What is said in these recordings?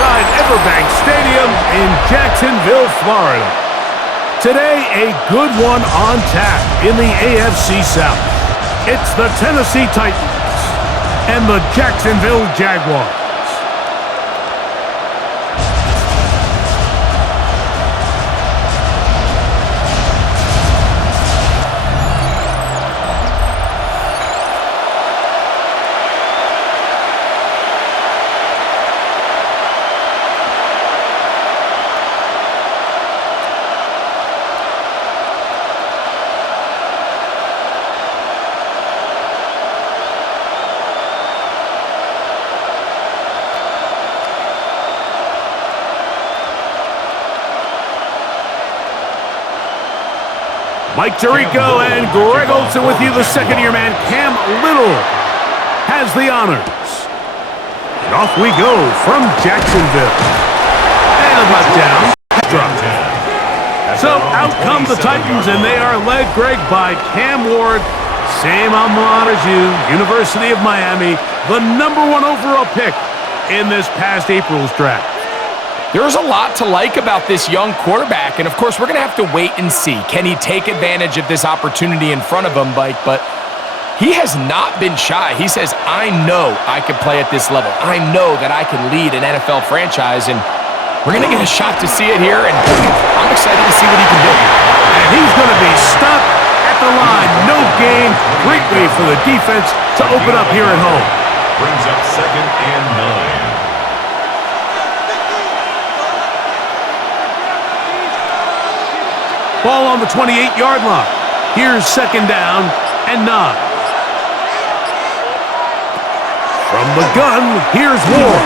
inside Everbank Stadium in Jacksonville, Florida. Today, a good one on tap in the AFC South. It's the Tennessee Titans and the Jacksonville Jaguars. Mike Tirico and Greg Olsen with you. The second-year man, Cam Little, has the honors. And off we go from Jacksonville. And a touchdown. So out come the Titans, and they are led, Greg, by Cam Ward. Same alma mater as you, University of Miami, the #1 overall pick in this past April's draft. There's a lot to like about this young quarterback, and of course, we're going to have to wait and see. Can he take advantage of this opportunity in front of him, Mike? But he has not been shy. He says, I know I can play at this level. I know that I can lead an NFL franchise, and we're going to get a shot to see it here, and I'm excited to see what he can do. And he's going to be stuck at the line. No gain. Great way for the defense to open up here at home. Brings up 2nd and 9. Ball on the 28-yard line. Here's 2nd down and 9. From the gun, here's Ward.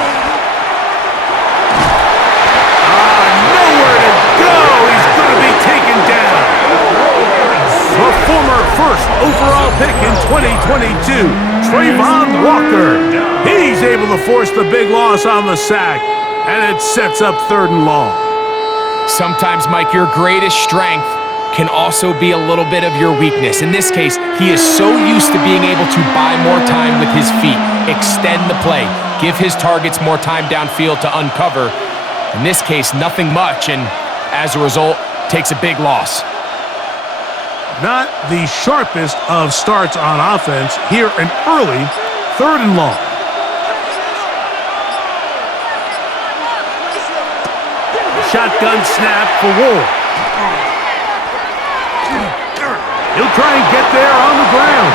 Nowhere to go. He's going to be taken down. The former first overall pick in 2022, Trayvon Walker. He's able to force the big loss on the sack, and it sets up 3rd and long. Sometimes, Mike, your greatest strength can also be a little bit of your weakness. In this case, he is so used to being able to buy more time with his feet, extend the play, give his targets more time downfield to uncover. In this case, nothing much, and as a result, takes a big loss. Not the sharpest of starts on offense here, an early 3rd and long. Shotgun snap for Ward. He'll try and get there on the ground.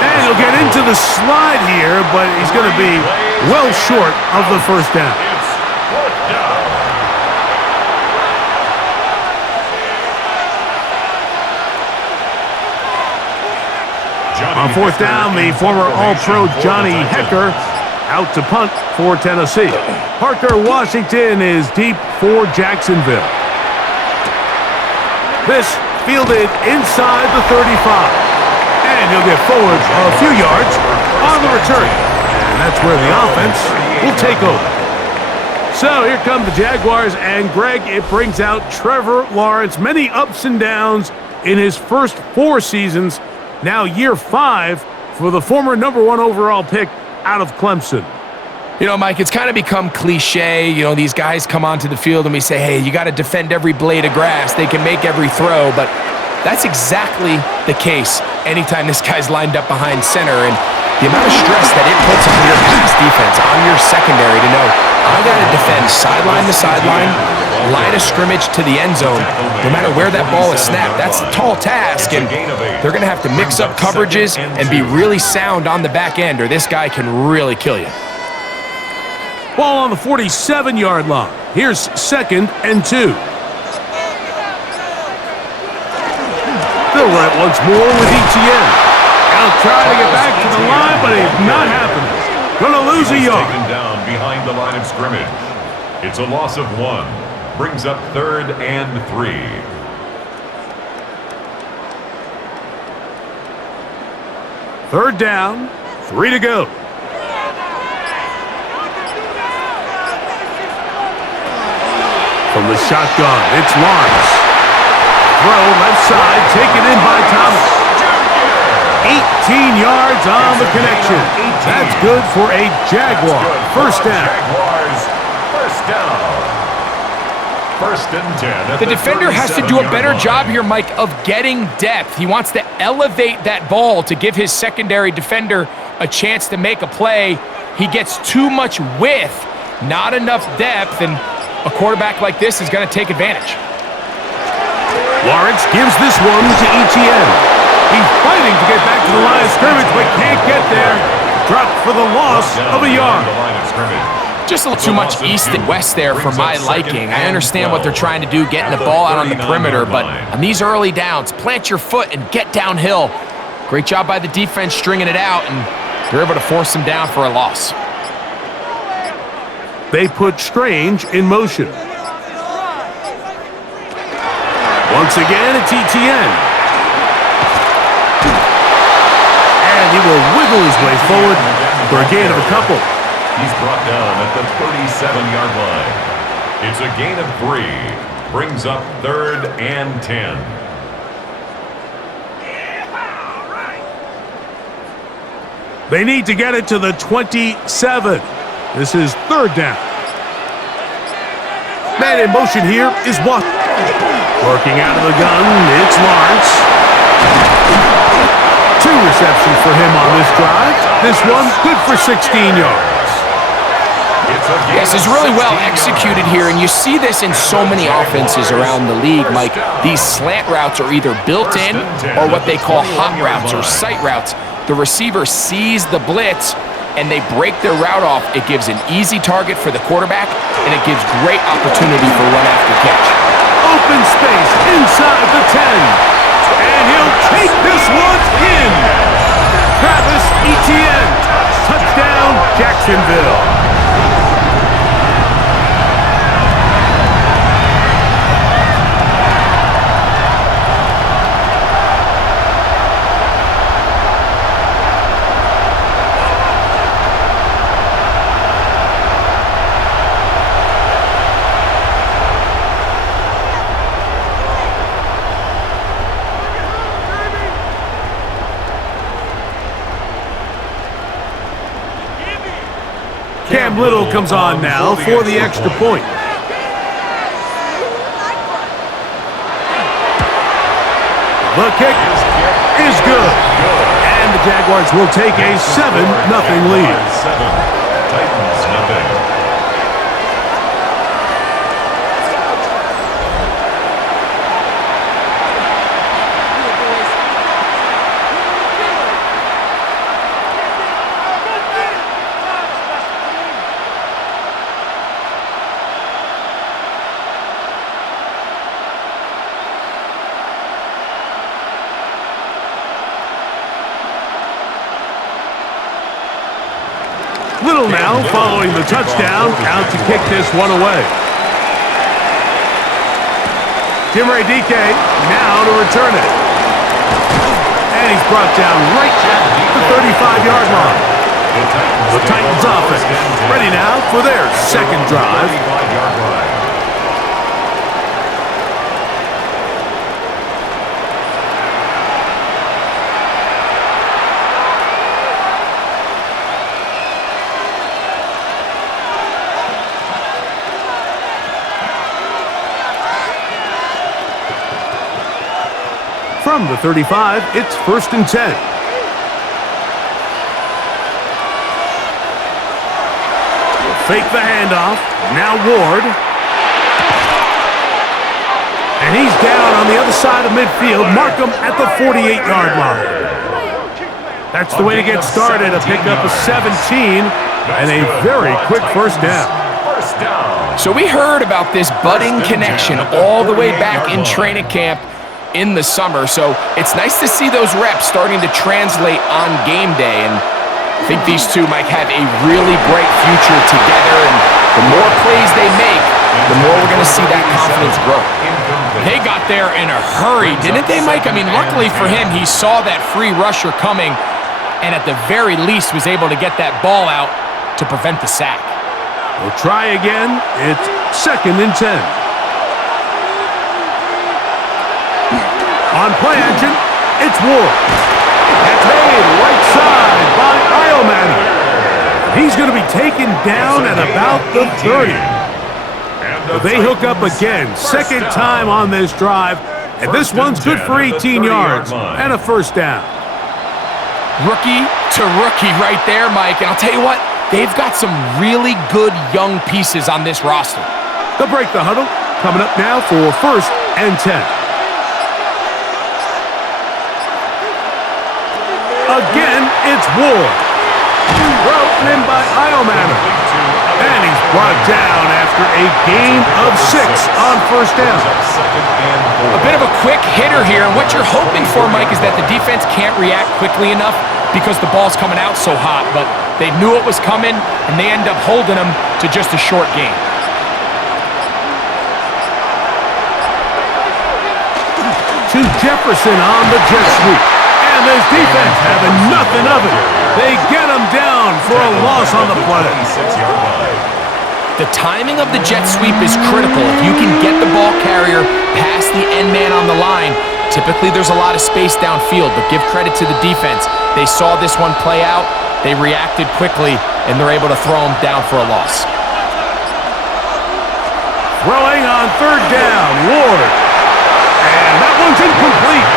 And he'll get into the slide here, but he's going to be well short of the 1st down. On 4th down, the former All-Pro Johnny Hecker out to punt for Tennessee. Parker Washington is deep for Jacksonville. This fielded inside the 35. And he'll get forward a few yards on the return. And that's where the offense will take over. So here come the Jaguars, and Greg, it brings out Trevor Lawrence. Many ups and downs in his first 4 seasons. Now year 5 for the former #1 overall pick out of Clemson. You know, Mike, it's kind of become cliche. You know, these guys come onto the field and we say, hey, you got to defend every blade of grass. They can make every throw, but that's exactly the case anytime this guy's lined up behind center. And the amount of stress that it puts on your pass defense, on your secondary to know, I got to defend sideline to sideline, line of scrimmage to the end zone, no matter where that ball is snapped. That's a tall task, and they're going to have to mix up coverages and be really sound on the back end, or this guy can really kill you. Ball on the 47-yard line. Here's 2nd and 2. They'll run it once more with Etienne. Now trying to get back to the line, but it's not happening. Going to lose a yard. Taken down behind the line of scrimmage. It's a loss of 1. Brings up 3rd and 3. Third down, 3 to go. From the shotgun, it's Lawrence. Throw left side, taken in by Thomas. 18 yards on the connection. That's good for a Jaguar. First down. down. First and 10 at The defender has to do a better job here, Mike, of getting depth. He wants to elevate that ball to give his secondary defender a chance to make a play. He gets too much width, not enough depth, and a quarterback like this is going to take advantage. Lawrence gives this one to Etienne. He's fighting to get back to the line of scrimmage, but can't get there. Dropped for the loss of a yard. Just a little too much east and west there for my liking. I understand what they're trying to do, getting the ball out on the perimeter, but on these early downs, plant your foot and get downhill. Great job by the defense stringing it out, and they're able to force them down for a loss. They put Strange in motion. Once again, it's Etienne. And he will wiggle his way forward for a gain of a couple. He's brought down at the 37-yard line. It's a gain of 3. Brings up 3rd and 10. They need to get it to the 27. This is 3rd down. Man in motion here is Watt. Working out of the gun, it's Lawrence. 2 receptions for him on this drive. This one good for 16 yards. Yes, it's really well executed here, and you see this in so many offenses around the league, Mike. These slant routes are either built in or what they call hot routes or sight routes. The receiver sees the blitz, and they break their route off. It gives an easy target for the quarterback, and it gives great opportunity for run after catch. Open space inside the 10. And he'll take this one in. Travis Etienne. Touchdown, Jacksonville. Cam Little comes on now for the extra point. The kick is good. And the Jaguars will take a 7-0 lead. Titans nothing. Little now following the touchdown, out to kick this one away. Jimmy DK now to return it. And he's brought down right at the 35-yard line. The Titans offense ready now for their second drive. From the 35, it's 1st and 10. Fake the handoff. Now Ward. And he's down on the other side of midfield. Mark him at the 48-yard line. That's the way to get started. A pickup of 17 and a very quick first down. So we heard about this budding connection all the way back in training camp in the summer. So it's nice to see those reps starting to translate on game day. And I think these two might have a really bright future together. And the more plays they make, the more we're going to see that confidence grow. They got there in a hurry, didn't they, Mike? I mean, luckily for him, he saw that free rusher coming and at the very least was able to get that ball out to prevent the sack. We'll try again. It's 2nd and 10. On play action, it's Ward. That's made right side by Iomani. He's going to be taken down at about the 30. They hook up again, second time on this drive, and this one's good for 18 yards and a first down. Rookie to rookie right there, Mike. And I'll tell you what, they've got some really good young pieces on this roster. They'll break the huddle. Coming up now for first and 10. Again, it's Ward. Broken in by Iomanner. And he's brought down after a gain of 6 on first down. A bit of a quick hitter here, and what you're hoping for, Mike, is that the defense can't react quickly enough because the ball's coming out so hot, but they knew it was coming, and they end up holding them to just a short gain. To Jefferson on the jet sweep. And this defense having nothing of it. They get him down for a loss on the play. The timing of the jet sweep is critical. If you can get the ball carrier past the end man on the line, typically there's a lot of space downfield, but give credit to the defense. They saw this one play out, they reacted quickly, and they're able to throw him down for a loss. Throwing on third down, Ward. And that one's incomplete.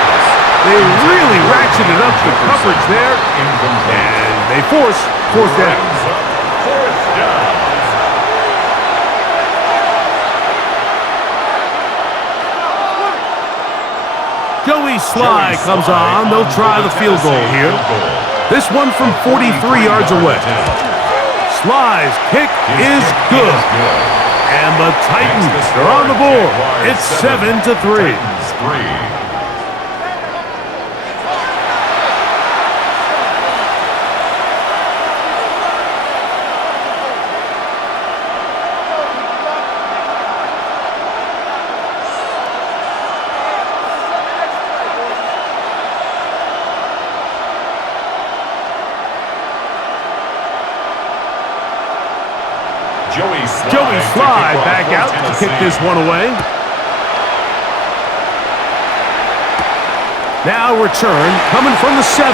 They really ratcheted up the coverage there, and they force fourth down. Joey Sly comes on. They'll try the field goal here. This one from 43 yards away. Sly's kick is good. And the Titans are on the board. It's 7-3. Joey Sly back out to kick this one away. Now return coming from the 7.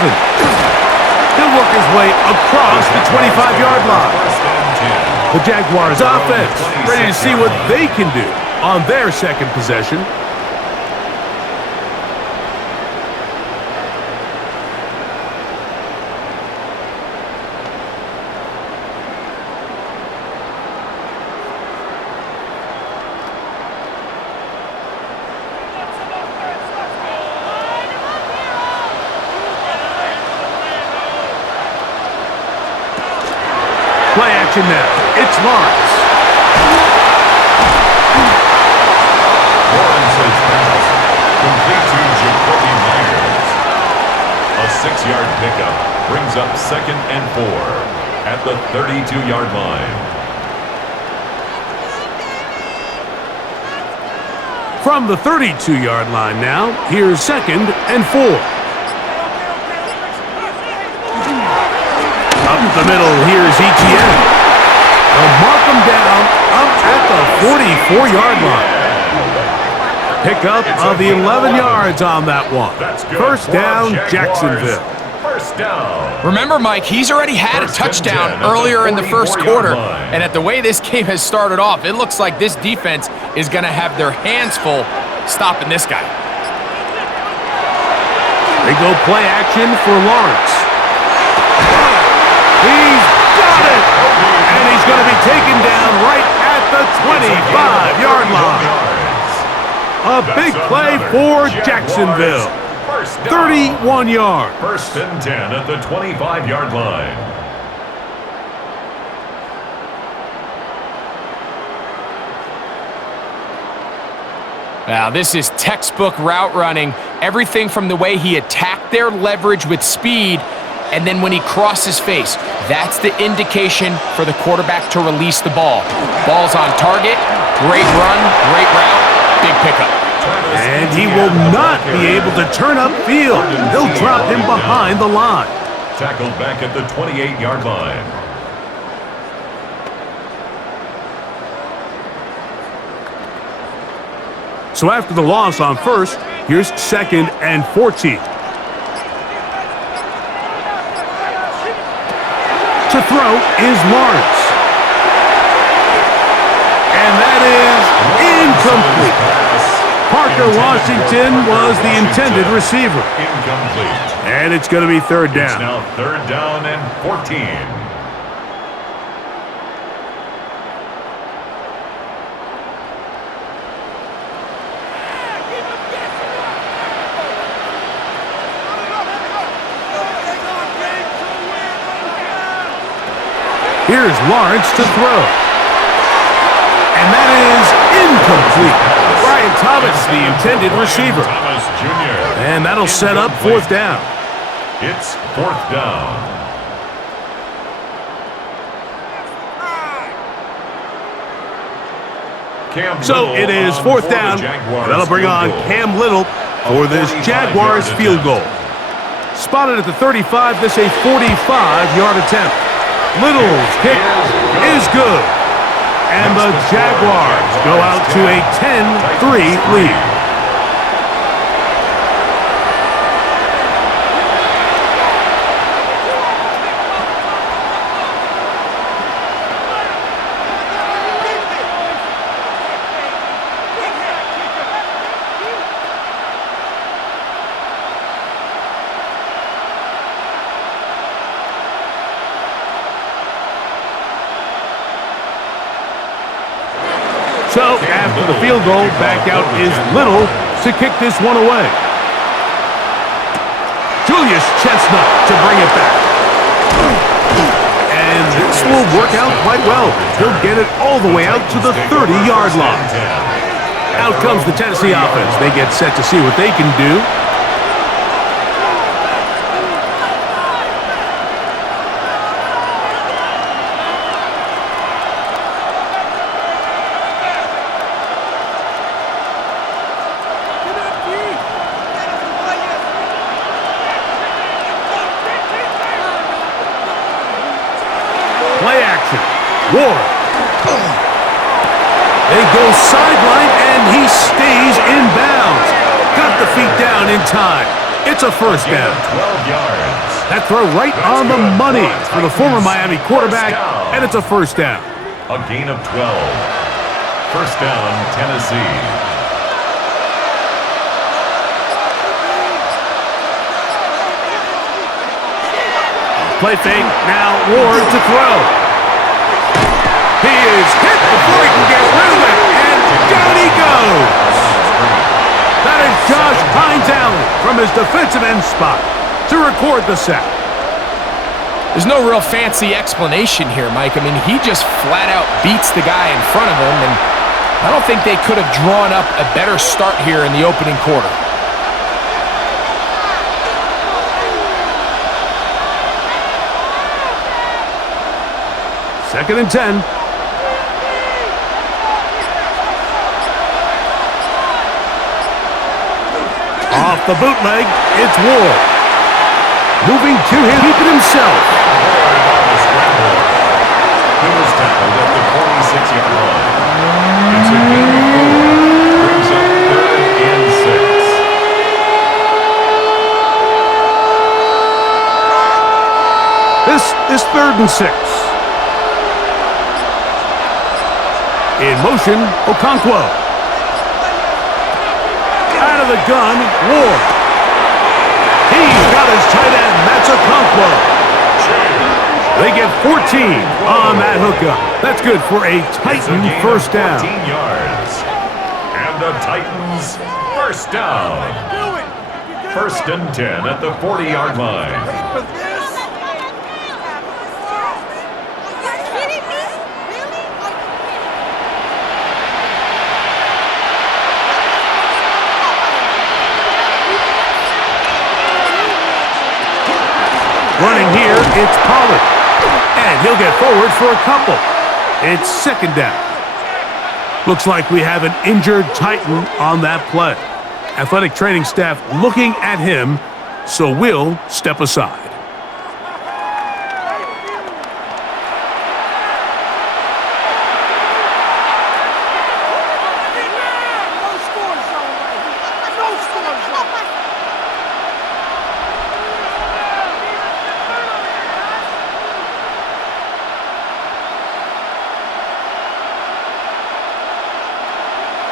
He'll work his way across the 25-yard line. The Jaguars offense ready to see what they can do on their second possession. Play action now. It's Lawrence. Lawrence's pass complete to Jacoby Myers. A 6-yard pickup brings up 2nd and 4 at the 32-yard line. From the 32-yard line now, here's 2nd and 4. Up the middle, here's Etienne. They'll mark him down up at the 44-yard line. Pickup of 11 yards on that one. First down, Jacksonville. First down. Remember, Mike, he's already had a touchdown earlier in the first quarter, and at the way this game has started off, it looks like this defense is going to have their hands full stopping this guy. They go play action for Lawrence. He's got it! And he's going to be taken down right at the 25-yard line. A big play for Jacksonville. 31 yards. First and 10 at the 25-yard line. Now, this is textbook route running. Everything from the way he attacked their leverage with speed, and then when he crosses face, that's the indication for the quarterback to release the ball. Ball's on target, great run, great route, big pickup. And he will not be able to turn upfield. They'll drop him behind the line. Tackled back at the 28-yard line. So after the loss on first, here's 2nd and 14. To throw is Lawrence. And that is incomplete. Parker Washington was the intended receiver. Incomplete. And it's going to be third It's down. now 3rd down and 14. Here's Lawrence to throw. And that is incomplete. Brian Thomas, the intended receiver. Thomas Jr. And that'll set up fourth down. It's 4th down. So it is fourth down. That'll bring on Cam Little for this Jaguars field goal. Spotted at the 35, this a 45-yard attempt. Little's kick is good. And the Jaguars go out to a 10-3 lead. So, after the field goal, back out is Little to kick this one away. Julius Chestnut to bring it back. And this will work out quite well. He'll get it all the way out to the 30-yard line. Out comes the Tennessee offense. They get set to see what they can do. Play action. Ward. They go sideline, and he stays in bounds. Got the feet down in time. It's a first down. 12 yards. That throw right on the money for the former Miami quarterback, and it's a first down. A gain of 12. First down, Tennessee. Play fake. Now Ward to throw. He is hit before he can get rid of it, and down he goes. That is Josh Hines Allen from his defensive end spot to record the sack. There's no real fancy explanation here, Mike. I mean, he just flat out beats the guy in front of him, and I don't think they could have drawn up a better start here in the opening quarter. Second and 10. Off the bootleg, it's Ward. Moving to him, keep it himself. He was tackled at the 46-yard line. It's a gain of 4. Brings up 3rd and 6. This is 3rd and 6. In motion, Okonkwo. Out of the gun, Ward. He's got his tight end. That's Okonkwo. They get 14 on that hookup. That's good for a Titan first down. 14 yards. And the Titans first down. First and 10 at the 40-yard line. Running here, it's Pollard. And he'll get forward for a couple. It's second down. Looks like we have an injured Titan on that play. Athletic training staff looking at him, so we'll step aside.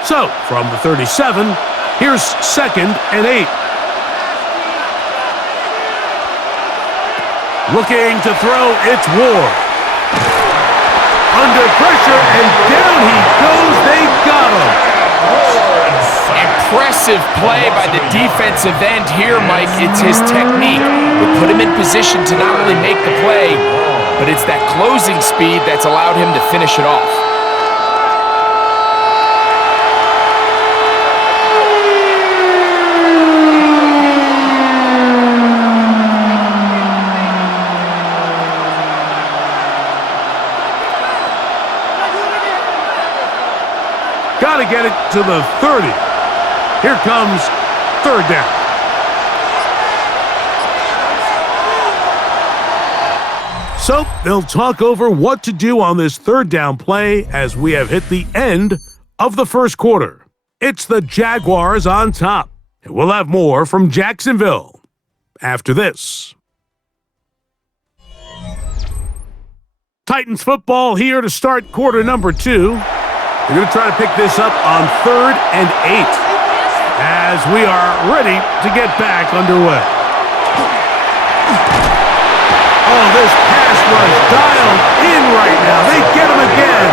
So So, from the 37, here's 2nd and 8. Looking to throw, it's Ward. Under pressure, and down he goes. They got him. Impressive play by the defensive end here, Mike. It's his technique. It put him in position to not only make the play, but it's that closing speed that's allowed him to finish it off. Got to get it to the 30. Here comes 3rd down. So they'll talk over what to do on this 3rd down play as we have hit the end of the 1st quarter. It's the Jaguars on top. And we'll have more from Jacksonville after this. Titans football here to start quarter number 2. We're going to try to pick this up on 3rd and 8 as we are ready to get back underway. Oh, this pass rush dialed in right now. They get him again.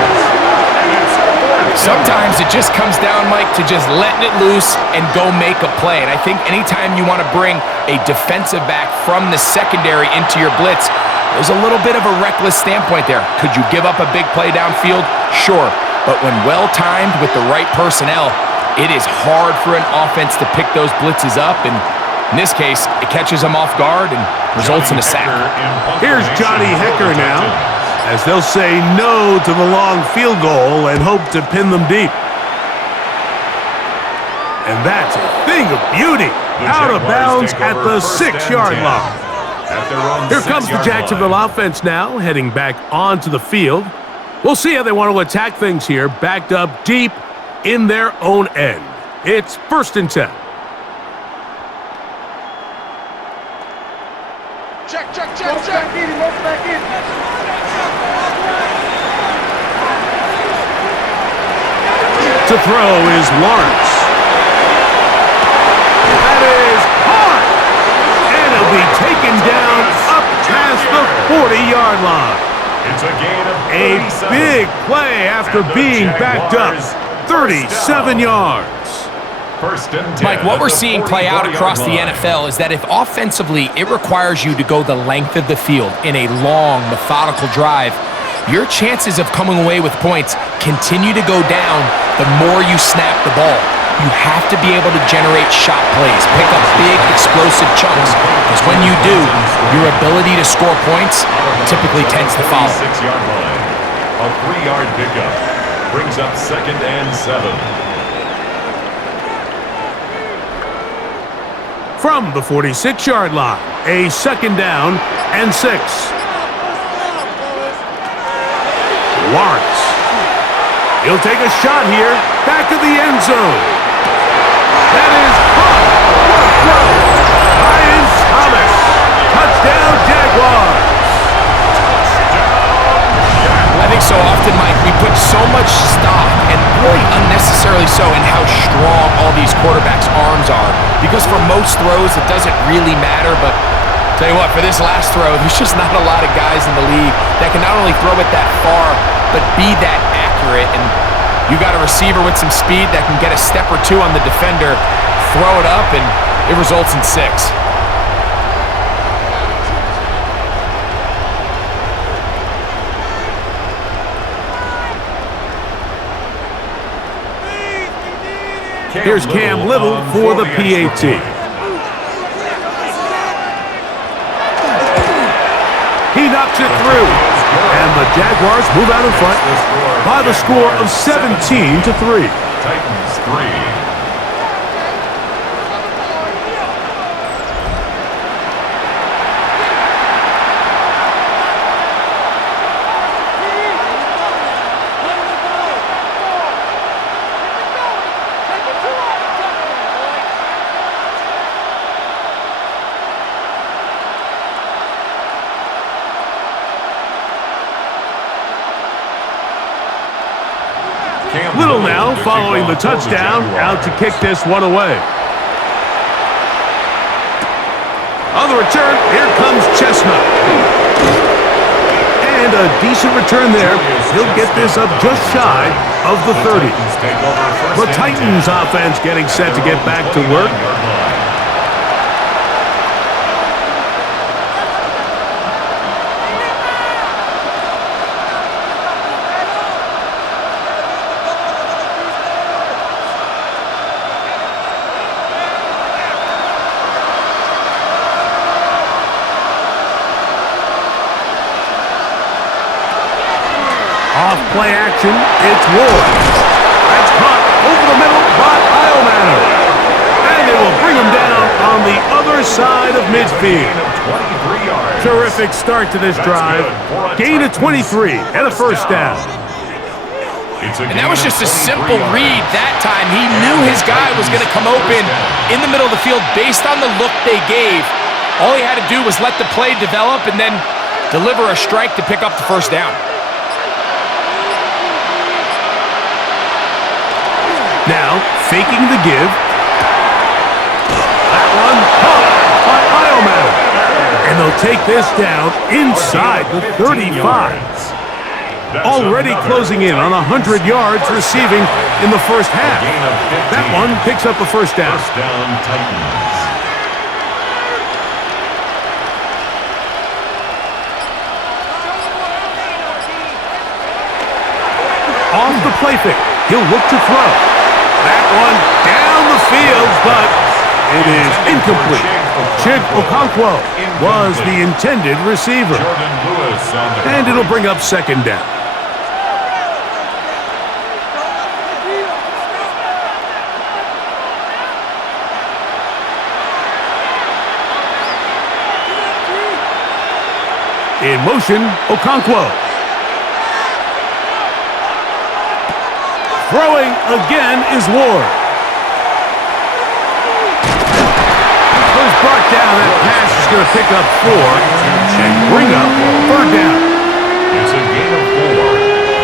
Sometimes it just comes down, Mike, to just letting it loose and go make a play. And I think anytime you want to bring a defensive back from the secondary into your blitz, there's a little bit of a reckless standpoint there. Could you give up a big play downfield? Sure. But when well-timed with the right personnel, it is hard for an offense to pick those blitzes up. And in this case, it catches them off guard and results in a sack. Here's Johnny Hecker now, as they'll say no to the long field goal and hope to pin them deep. And that's a thing of beauty. Out of bounds at the 6-yard line. Here comes the Jacksonville offense now, heading back onto the field. We'll see how they want to attack things here, backed up deep in their own end. It's 1st and 10. Check. Back in. To throw is Lawrence. That is hard. And he'll be taken down up past the 40-yard line. It's a gain of A big play after being backed up 37 yards. 1st and 10. Mike, what we're seeing play out across the NFL is that if offensively it requires you to go the length of the field in a long, methodical drive, your chances of coming away with points continue to go down the more you snap the ball. You have to be able to generate shot plays, pick up big, explosive chunks, because when you do, your ability to score points typically tends to follow. 6-yard line. A 3-yard pickup brings up 2nd and 7. From the 46-yard line, a 2nd down and 6. Lawrence. He'll take a shot here, back of the end zone. That is caught. What a throw. Ryan Thomas. Touchdown, Jaguars. I think so often, Mike, we put so much stock, and really unnecessarily so, in how strong all these quarterbacks' arms are. Because for most throws, it doesn't really matter, but tell you what, for this last throw, there's just not a lot of guys in the league that can not only throw it that far, but be that accurate. And you got a receiver with some speed that can get a step or two on the defender, throw it up, and it results in 6. Here's Cam Little for the PAT. He knocks it through, and the Jaguars move out in front by the score of 17-3. Titans 3. Little now Now, following the touchdown, out to kick this one away. On the return, here comes Chestnut. And a decent return there. He'll get this up just shy of the 30. The Titans offense getting set to get back to work. Off play action, it's Ward. That's caught over the middle by Iomanner. And they will bring him down on the other side of midfield. Terrific start to this drive. Gain of 23 and a first down. And that was just a simple read that time. He knew his guy was going to come open in the middle of the field based on the look they gave. All he had to do was let the play develop and then deliver a strike to pick up the first down. Now, faking the give. That one caught by Iomanner. And they'll take this down inside the 35. Already closing in on 100 yards receiving in the first half. That one picks up a first down. First down, Titans. Off the play fake. He'll look to throw. That one down the field, but it is incomplete. Chig Okonkwo was the intended receiver. And it'll bring up second down. In motion, Okonkwo. Throwing again is Ward. First brought down, that pass is going to pick up 4 and bring up third down. It's a gain of 4.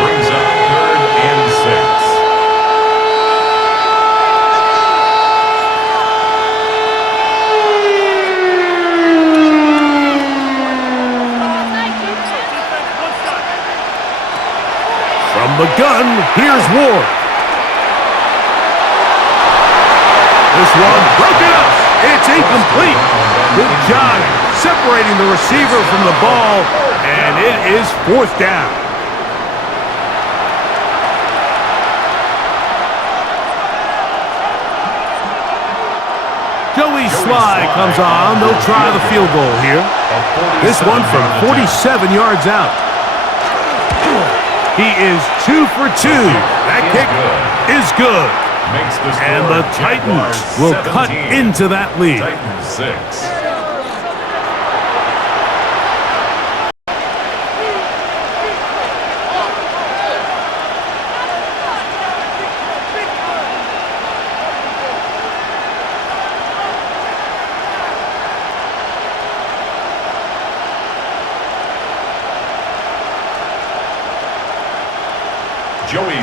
Brings up 3rd and 6. From the gun, here's Ward. This one broken up. It's incomplete. Good job separating the receiver from the ball, and it is fourth down. Joey Sly comes on. They'll try the field goal here. This one from 47 yards out. He is 2 for 2. That kick is good. And the Titans will cut into that lead. Titans 6.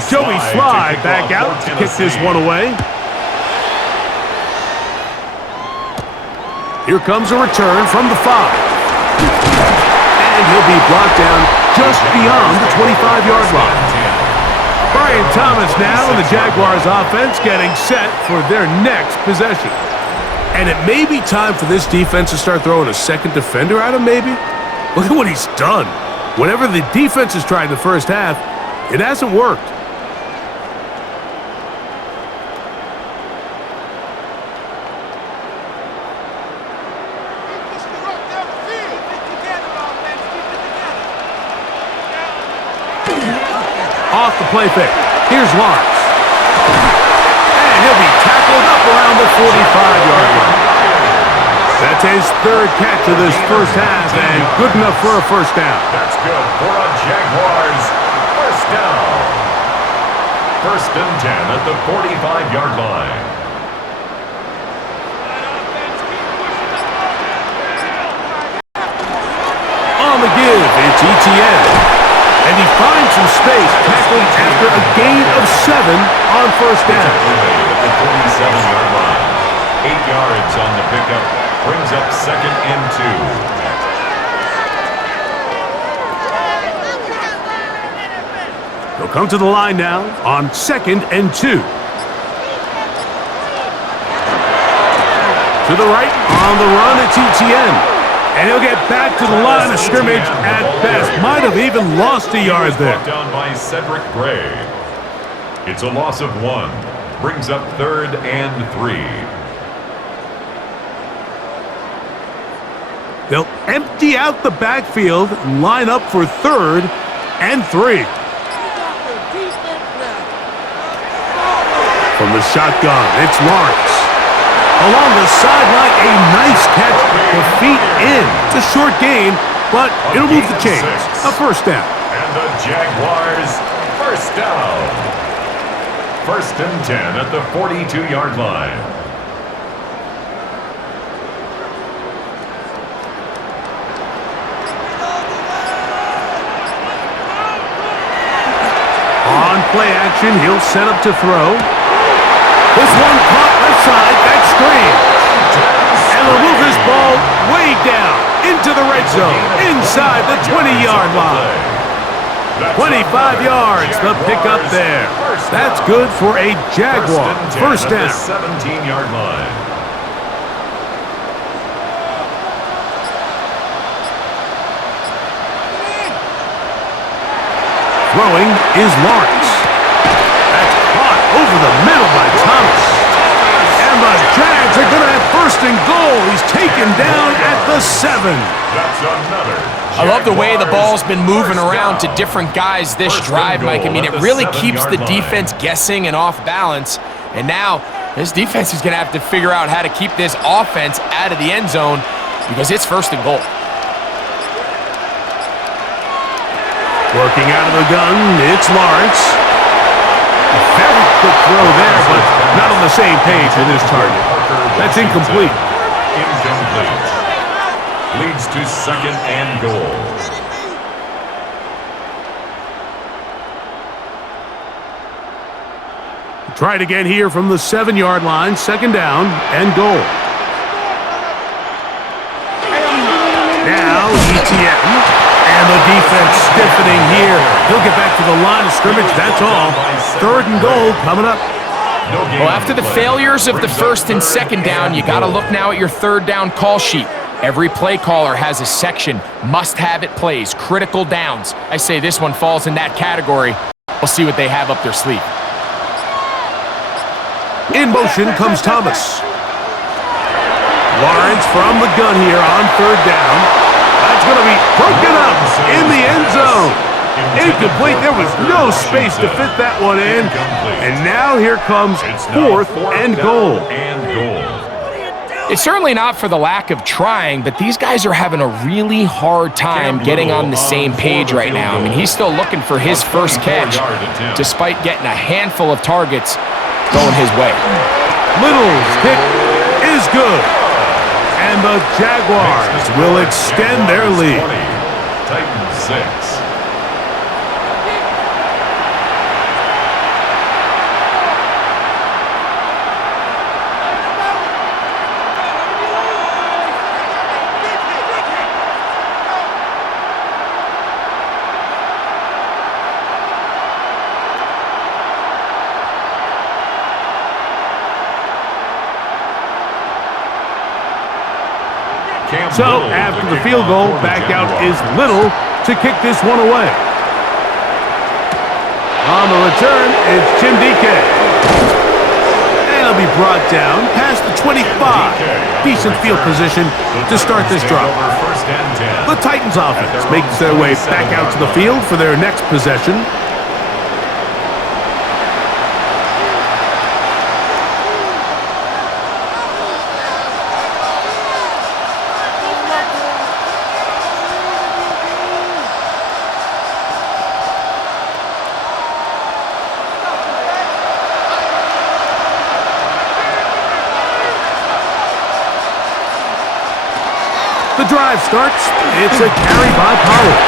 Joey Sly back out to kick this one away. Here comes a return from the 5. And he'll be brought down just beyond the 25-yard line. Brian Thomas now in the Jaguars offense getting set for their next possession. And it may be time for this defense to start throwing a second defender at him, maybe. Look at what he's done. Whatever the defense has tried in the first half, it hasn't worked. Off the play fake. Here's Lawrence. And he'll be tackled up around the 45-yard line. That's his 3rd catch of this first half, and good enough for a first down. That's good for a Jaguars first down. 1st and 10 at the 45-yard line. On the give, it's ETN. And he finds some space, tackling after a gain of 7 on first down. At the 47-yard line. 8 yards on the pickup. Brings up 2nd and 2. He'll come to the line now on 2nd and 2. To the right, on the run, it's ETN. And he'll get back to the line of scrimmage at best. Might have even lost a yard there. Brought down by Cedric Gray. It's a loss of 1. Brings up 3rd and 3. They'll empty out the backfield and line up for 3rd and 3. From the shotgun, it's Lawrence. Along the sideline, a nice catch. The feet in. It's a short gain, but it'll move the chains. A first down. And the Jaguars, first down. 1st and 10 at the 42-yard line. On play action, he'll set up to throw. This one caught left side, back screen. And they'll move this ball way down into the red zone, inside the 20-yard line. 25 yards, the pickup there. That's good for a Jaguar. First down. 17-yard line. Throwing is Lawrence. That's caught over the middle by Thomas. And the Jags are going to have 1st and goal. He's taken down at the 7. That's another. I love the way the ball's been moving around to different guys this drive, Mike. I mean, it really keeps the defense guessing and off balance. And now this defense is going to have to figure out how to keep this offense out of the end zone because it's 1st and goal. Working out of the gun, it's Lawrence. A very quick throw there, but not on the same page with his target. That's incomplete. Incomplete. Leads to 2nd and goal. Try it again here from the 7-yard line. 2nd down and goal. Now ETN. And the defense stiffening here. He'll get back to the line of scrimmage, that's all. 3rd and goal coming up. Well, after the failures of the 1st and 2nd down, you got to look now at your 3rd down call sheet. Every play caller has a section, must-have-it plays, critical downs. I say this one falls in that category. We'll see what they have up their sleeve. In motion comes Thomas. Lawrence from the gun here on 3rd down. That's going to be broken up in the end zone. Incomplete. There was no space to fit that one in. And now here comes 4th and goal. It's certainly not for the lack of trying, but these guys are having a really hard time getting on the same page right now. I mean, he's still looking for his first catch, despite getting a handful of targets going his way. Little's kick is good. And the Jaguars will extend their lead. Titans 6. So, after the field goal, back out is Little to kick this one away. On the return, it's Tim DK. And he'll be brought down past the 25. Decent field position to start this drive. The Titans offense makes their way back out to the field for their next possession. The drive starts. It's a carry by Pollard.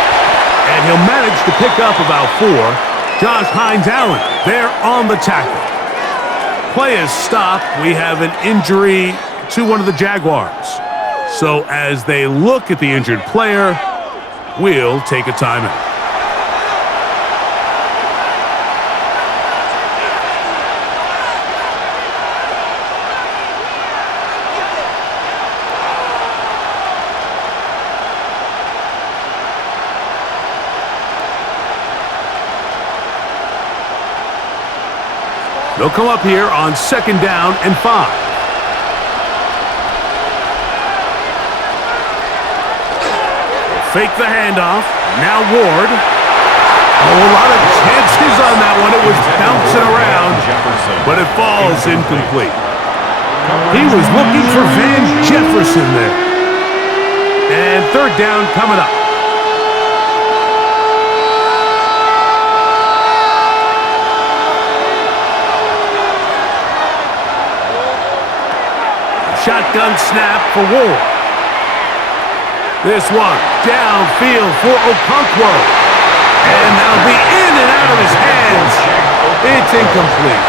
And he'll manage to pick up about 4. Josh Hines-Allen there on the tackle. Play is stopped. We have an injury to one of the Jaguars. So as they look at the injured player, we'll take a timeout. They'll come up here on 2nd down and 5. Fake the handoff. Now Ward. Oh, a lot of chances on that one. It was bouncing around, but it falls incomplete. He was looking for Van Jefferson there. And 3rd down coming up. Shotgun snap for Ward. This one downfield for Okonkwo. And that'll be in and out of his hands. It's incomplete.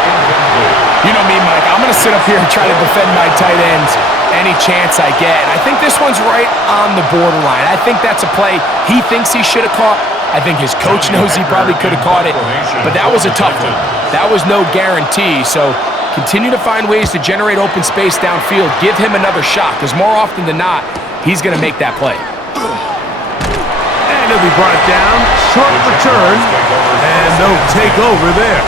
You know me, Mike. I'm going to sit up here and try to defend my tight ends any chance I get. I think this one's right on the borderline. I think that's a play he thinks he should have caught. I think his coach knows he probably could have caught it. But that was a tough one. That was no guarantee. So continue to find ways to generate open space downfield. Give him another shot, because more often than not, he's going to make that play. And he'll be brought down. Short return. And they'll take over there.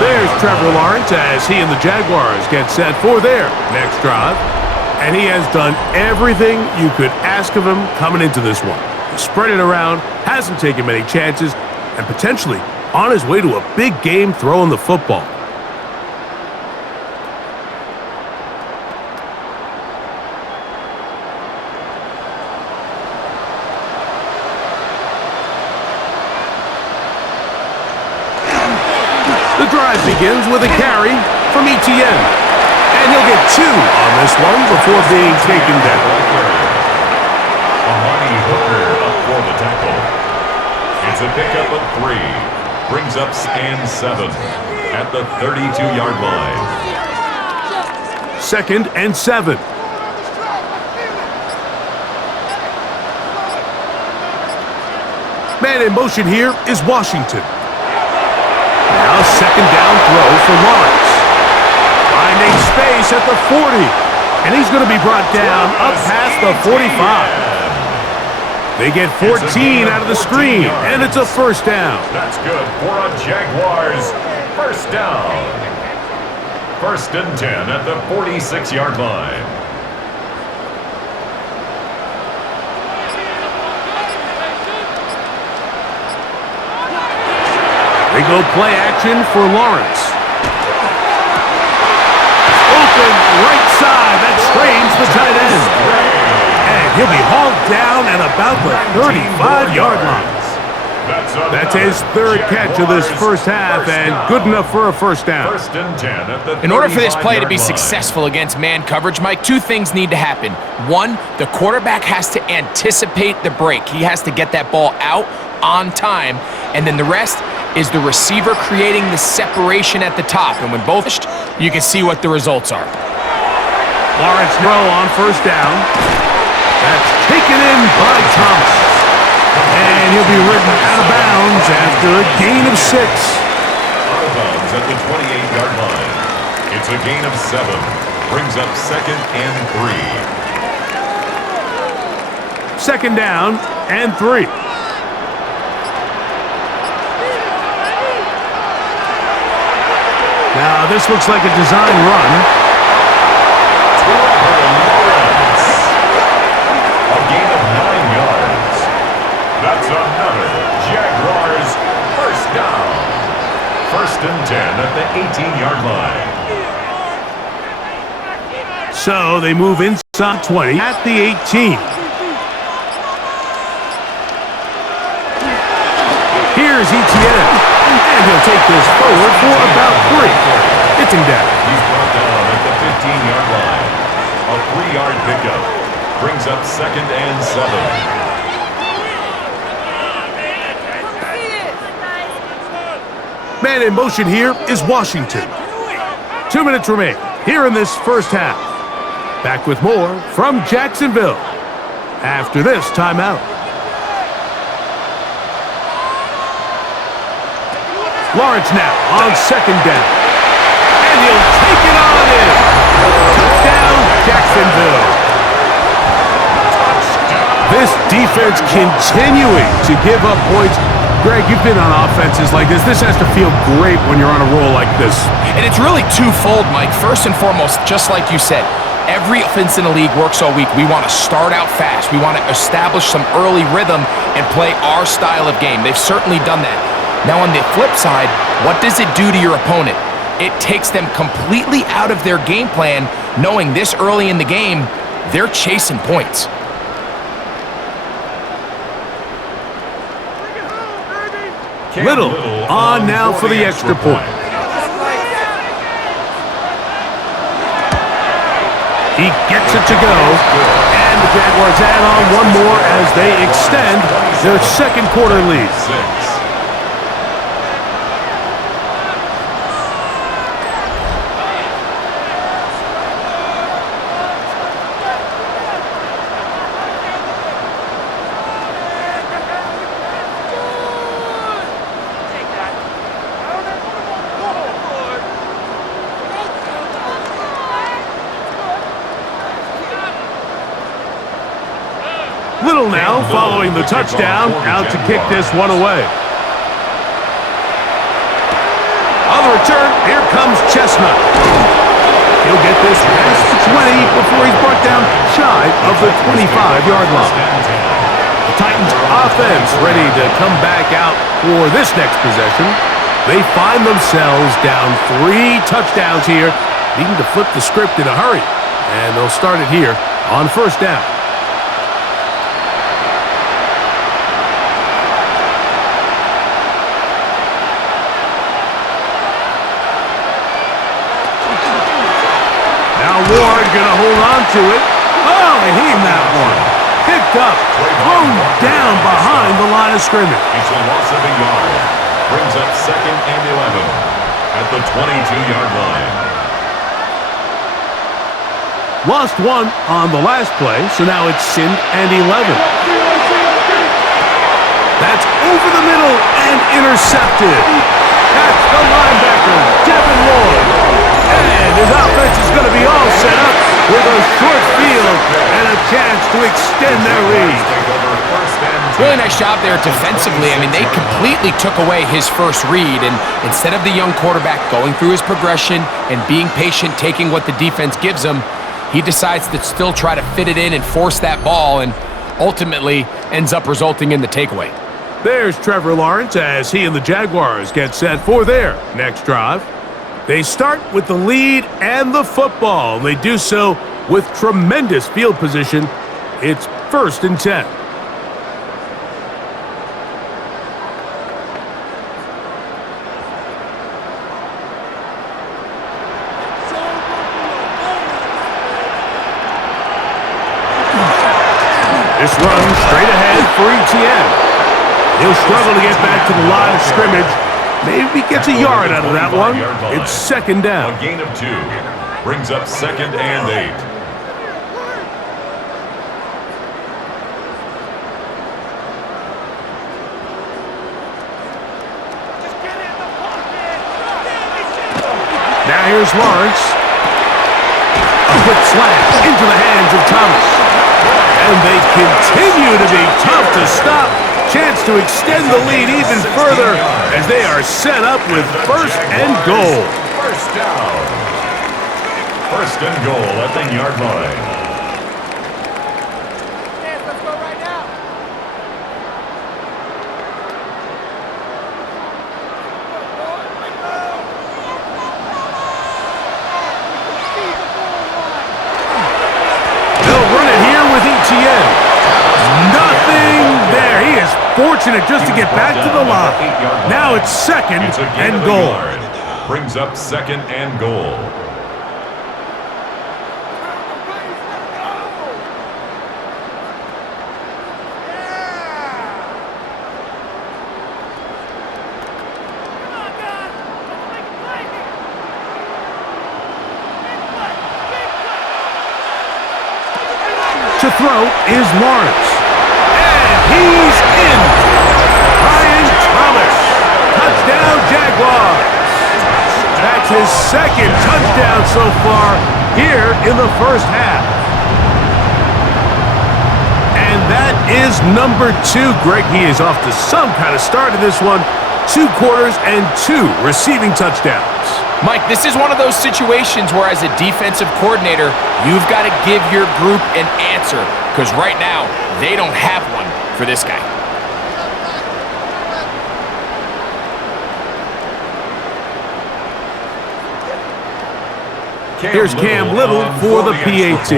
There's Trevor Lawrence as he and the Jaguars get set for their next drive. And he has done everything you could ask of him coming into this one. He's spread it around, hasn't taken many chances, and potentially on his way to a big game throwing the football. The drive begins with a carry from Etienne. And he'll get 2 on this one before being taken down. Amani Hooker up for the tackle. It's a pickup of 3. Brings up and 7 at the 32-yard line. 2nd and 7. Man in motion here is Washington. Now 2nd down throw for Lawrence. Finding space at the 40. And he's going to be brought down up past the 45. They get 14 out of the screen, and it's a 1st down. That's good for a Jaguars 1st down. 1st and 10 at the 46-yard line. They go play action for Lawrence. Open right side. That strains the tight end. And he'll be hauled down at about the 35-yard line. That's his 3rd catch of this 1st half, and good enough for a 1st down. 1st and 10 at the In order for this play to be 35-yard line. successful against man coverage, Mike, 2 things need to happen. 1, the quarterback has to anticipate the break. He has to get that ball out on time, and then the rest is the receiver creating the separation at the top. And when both, you can see what the results are. Lawrence throw on 1st down. That's taken in by Thomas. And he'll be ridden out of bounds after a gain of 6. Out of bounds at the 28-yard line. It's a gain of 7. Brings up 2nd and 3. 2nd down and 3. Now, this looks like a design run. Lawrence. A gain of 9 yards. That's another Jaguars 1st down. 1st and 10 at the 18-yard line. So they move inside 20 at the 18. Here's Etienne. And he'll take this forward for about 3. It's him down. He's brought down at the 15-yard line. A 3-yard pickup. Brings up 2nd and 7. man in motion here is Washington. 2 minutes remain here in this first half. Back with more from Jacksonville after this timeout. Lawrence now on second down. And he'll take it on in. Touchdown, Jacksonville. This defense continuing to give up points. Greg, you've been on offenses like this. This has to feel great when you're on a roll like this. And it's really twofold, Mike. First and foremost, just like you said, every offense in the league works all week. We want to start out fast. We want to establish some early rhythm and play our style of game. They've certainly done that. Now on the flip side, what does it do to your opponent? It takes them completely out of their game plan, knowing this early in the game, they're chasing points. Little on now for the extra point. He gets it to go. And the Jaguars add on one more as they extend their second quarter lead. 6. Little now following the touchdown, out to kick this one away. On the return, here comes Chestnut. He'll get this past the 20 before he's brought down shy of the 25-yard line. The Titans offense ready to come back out for this next possession. They find themselves down 3 touchdowns here, needing to flip the script in a hurry. And they'll start it here on first down. Ward gonna hold on to it. Oh, he aimed that one. Picked up, thrown down behind the line of scrimmage. It's a loss of a yard. Brings up 2nd and 11 at the 22-yard line. Lost one on the last play, so now it's 2nd and 11. That's over the middle and intercepted. That's the linebacker, Devin Lloyd. And his offense is going to be all set up with a short field and a chance to extend their lead. Really nice job there defensively. I mean, they completely took away his first read, and instead of the young quarterback going through his progression and being patient, taking what the defense gives him, he decides to still try to fit it in and force that ball, and ultimately ends up resulting in the takeaway. There's Trevor Lawrence as he and the Jaguars get set for their next drive. They start with the lead and the football. They do so with tremendous field position. It's 1st and 10. This run straight ahead for Etienne. He'll struggle to get back to the line of scrimmage. Maybe gets a yard out of that one. It's 2nd down. A gain of 2. Brings up 2nd and 8. Now here's Lawrence. A quick slash into the hands of Thomas. And they continue to be tough to stop. Chance to extend the lead even further as they are set up with 1st and goal. First down. 1st and goal at the yard line. Let's go right now. They'll run it here with Etienne. Nothing there. He is fortunate just to get back to the line. Now it's 2nd and goal. Brings up 2nd and goal. To throw is Lawrence. And he's in. Ryan Thomas. Touchdown, Jaguars. That's his second touchdown so far here in the first half. And that is number 2. Greg, he is off to some kind of start in this one. 2 quarters and 2 receiving touchdowns. Mike, this is one of those situations where as a defensive coordinator, you've got to give your group an answer, because right now, they don't have one for this guy. Here's Cam Little for the PAT.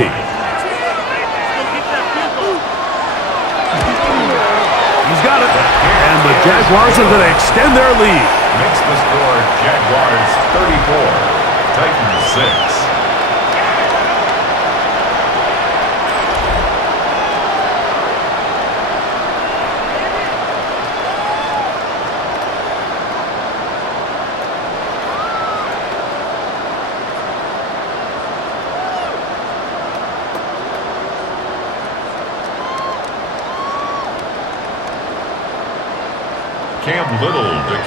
He's got it. And the Jaguars are going to extend their lead. Makes the score Jaguars 34, Titans 6.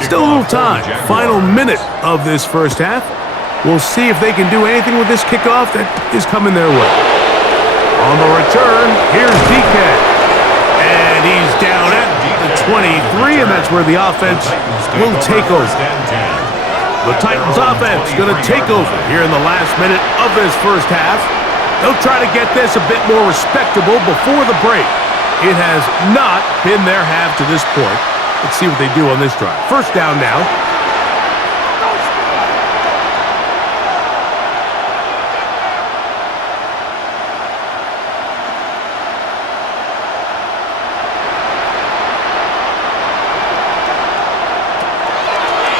Still a little time. Final minute of this first half. We'll see if they can do anything with this kickoff that is coming their way. On the return, here's DK. And he's down at the 23, and that's where the offense will take over. The Titans offense going to take over here in the last minute of this first half. They'll try to get this a bit more respectable before the break. It has not been their half to this point. Let's see what they do on this drive. First down now.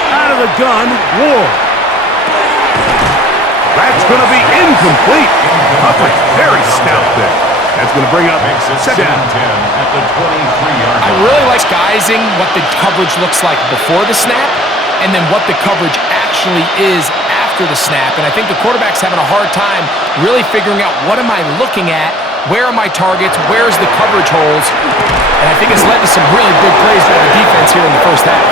Out of the gun, Ward. That's going to be incomplete. Coverage very stout there. That's going to bring up second down. At the 23-yard line. I really like disguising what the coverage looks like before the snap and then what the coverage actually is after the snap. And I think the quarterback's having a hard time really figuring out what am I looking at, where are my targets, where's the coverage holes. And I think it's led to some really big plays by the defense here in the first half.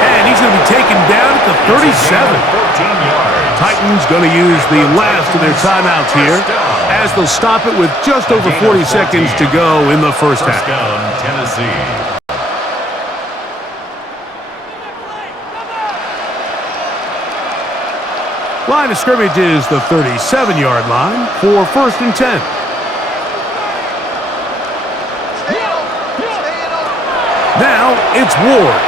And he's going to be taken down at the 37. 14 yards. Titans going to use the last of their timeouts here as they'll stop it with just over 40 seconds to go in the first half. First down, Tennessee. Line of scrimmage is the 37-yard line for 1st and 10. Now it's Ward.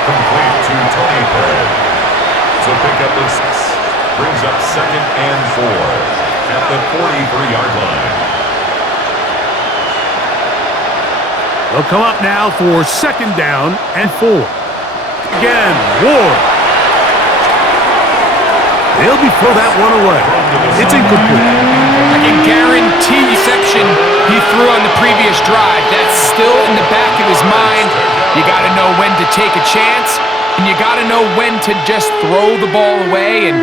Complete to Tony Bird. So pick up the 6. Brings up 2nd and 4 at the 43-yard line. They'll come up now for 2nd down and 4. Again, Ward. They'll be throw that one away. It's incomplete. I can guarantee reception he threw on the previous drive. That's still in the back of his mind. You got to know when to take a chance, and you got to know when to just throw the ball away and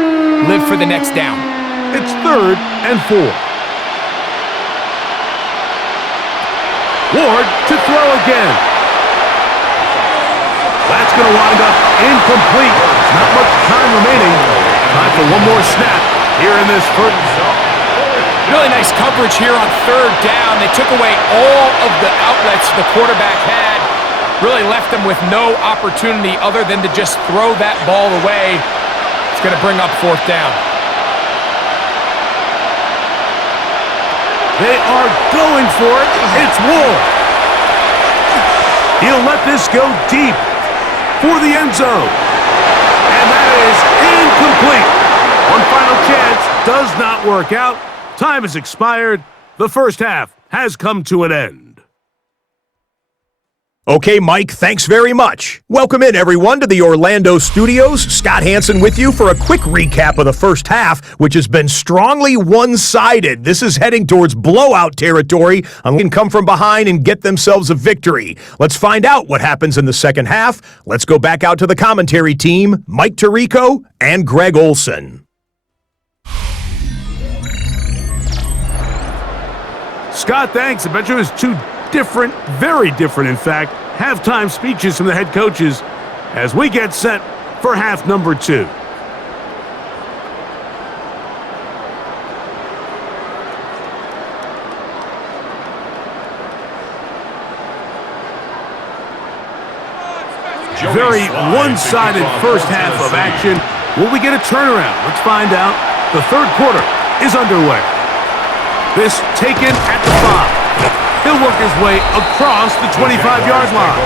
live for the next down. It's 3rd and 4. Ward to throw again. That's going to wind up incomplete. Not much time remaining. Time for one more snap here in this first. Really nice coverage here on 3rd down. They took away all of the outlets the quarterback had. Really left them with no opportunity other than to just throw that ball away. It's going to bring up 4th down. They are going for it. It's Ward. He'll let this go deep for the end zone. And that is incomplete. One final chance does not work out. Time has expired. The first half has come to an end. Okay, Mike, thanks very much. Welcome in, everyone, to the Orlando studios. Scott Hansen with you for a quick recap of the first half, which has been strongly one-sided. This is heading towards blowout territory. They can come from behind and get themselves a victory. Let's find out what happens in the second half. Let's go back out to the commentary team, Mike Tirico and Greg Olson. Scott, thanks. I bet you it was two different, very different, in fact, halftime speeches from the head coaches as we get set for half number 2. Very one-sided first half of action. Will we get a turnaround? Let's find out. The third quarter is underway. This taken at the 5. He'll work his way across the 25-yard line.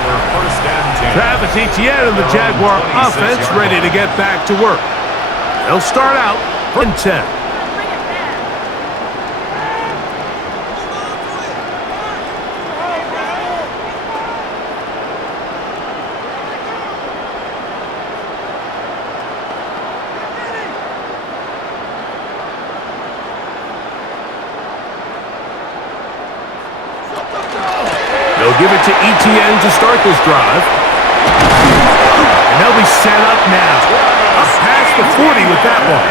Travis Etienne and the Jaguar offense ready to get back to work. They'll start out for 10. They'll give it to Etienne to start this drive. And they'll be set up now. Up past the 40 with that one.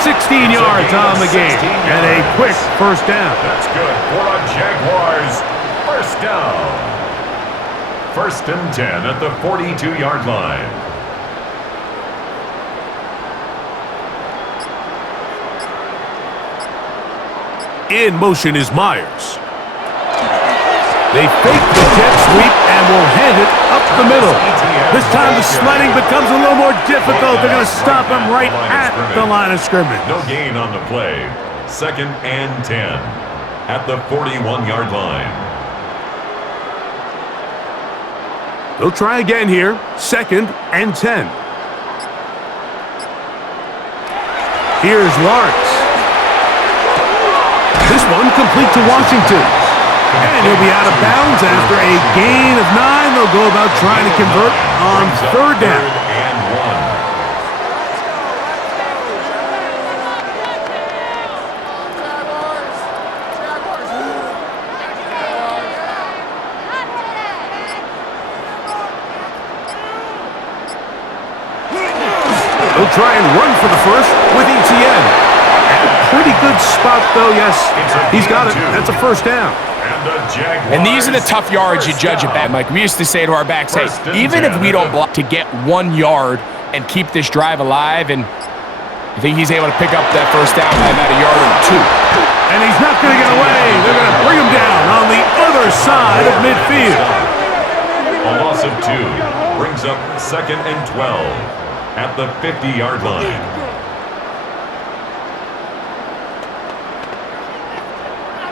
16 yards on the game. And a quick first down. That's good for a Jaguars first down. First and 10 at the 42-yard line. In motion is Myers. They fake the jet sweep and will hand it up the middle. This time the sledding becomes a little more difficult. They're going to stop him right at the line of scrimmage. No gain on the play. Second and 10 at the 41-yard line. They'll try again here. Second and 10. Here's Lawrence. This one complete to Washington. And he'll be out of bounds after a gain of 9. They'll go about trying to convert on third down. And 1. They'll try and run for the first with Etienne. Pretty good spot, though, yes. He's got it. That's a first down. And these are the tough yards you judge it by, Mike. We used to say to our backs, hey, even if we don't block to get 1 yard and keep this drive alive, and I think he's able to pick up that first down by about a yard or 2. And he's not going to get away. They're going to bring him down on the other side of midfield. A loss of 2 brings up second and 12 at the 50-yard line.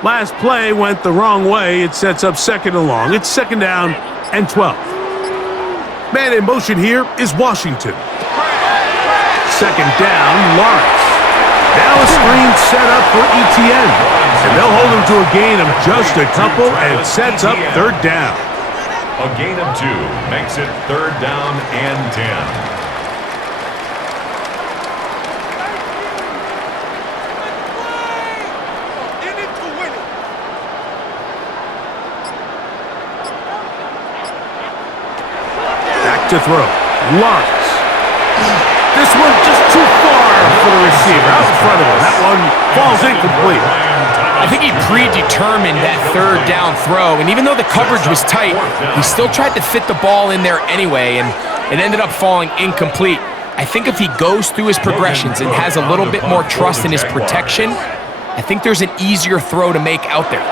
Last play went the wrong way. It sets up second and long. It's second down and 12. Man in motion here is Washington. Second down, Lawrence. Now a screen set up for Etienne. And they'll hold him to a gain of just a couple and sets up third down. A gain of 2 makes it third down and 10. To throw. Lawrence. This one just too far for the receiver. Out in front of him. That one falls incomplete. I think he predetermined that third down throw, and even though the coverage was tight, he still tried to fit the ball in there anyway, and it ended up falling incomplete. I think if he goes through his progressions and has a little bit more trust in his protection, I think there's an easier throw to make out there.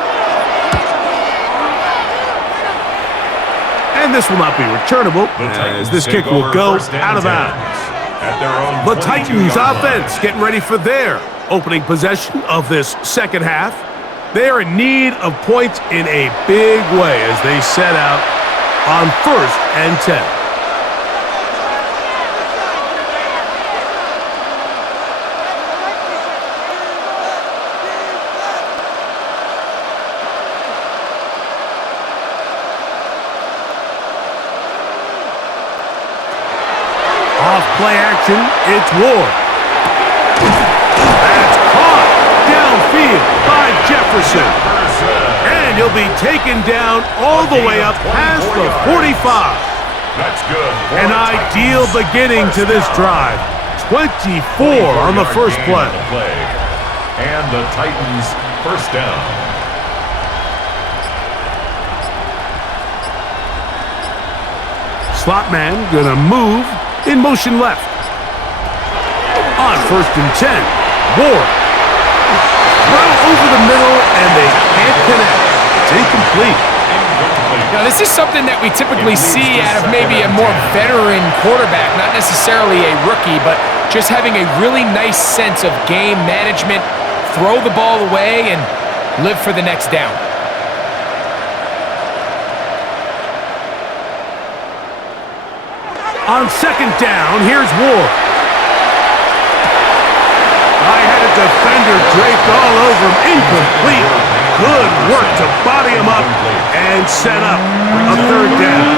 And this will not be returnable, as this kick will go out of bounds. The Titans offense getting ready for their opening possession of this second half. They are in need of points in a big way as they set out on first and 10. It's Ward. That's caught downfield by Jefferson. And he'll be taken down all the way up past the 45. That's good. An ideal beginning to this drive. 24 on the first play. And the Titans first down. Slot man gonna move in motion left. On 1st and 10, Ward. Throw over the middle, and they can't connect. It's incomplete. Now, this is something that we typically see out of maybe a more veteran quarterback, not necessarily a rookie, but just having a really nice sense of game management, throw the ball away, and live for the next down. On 2nd down, here's Ward. I had a defender draped all over him. Incomplete. Good work to body him up and set up a 3rd down.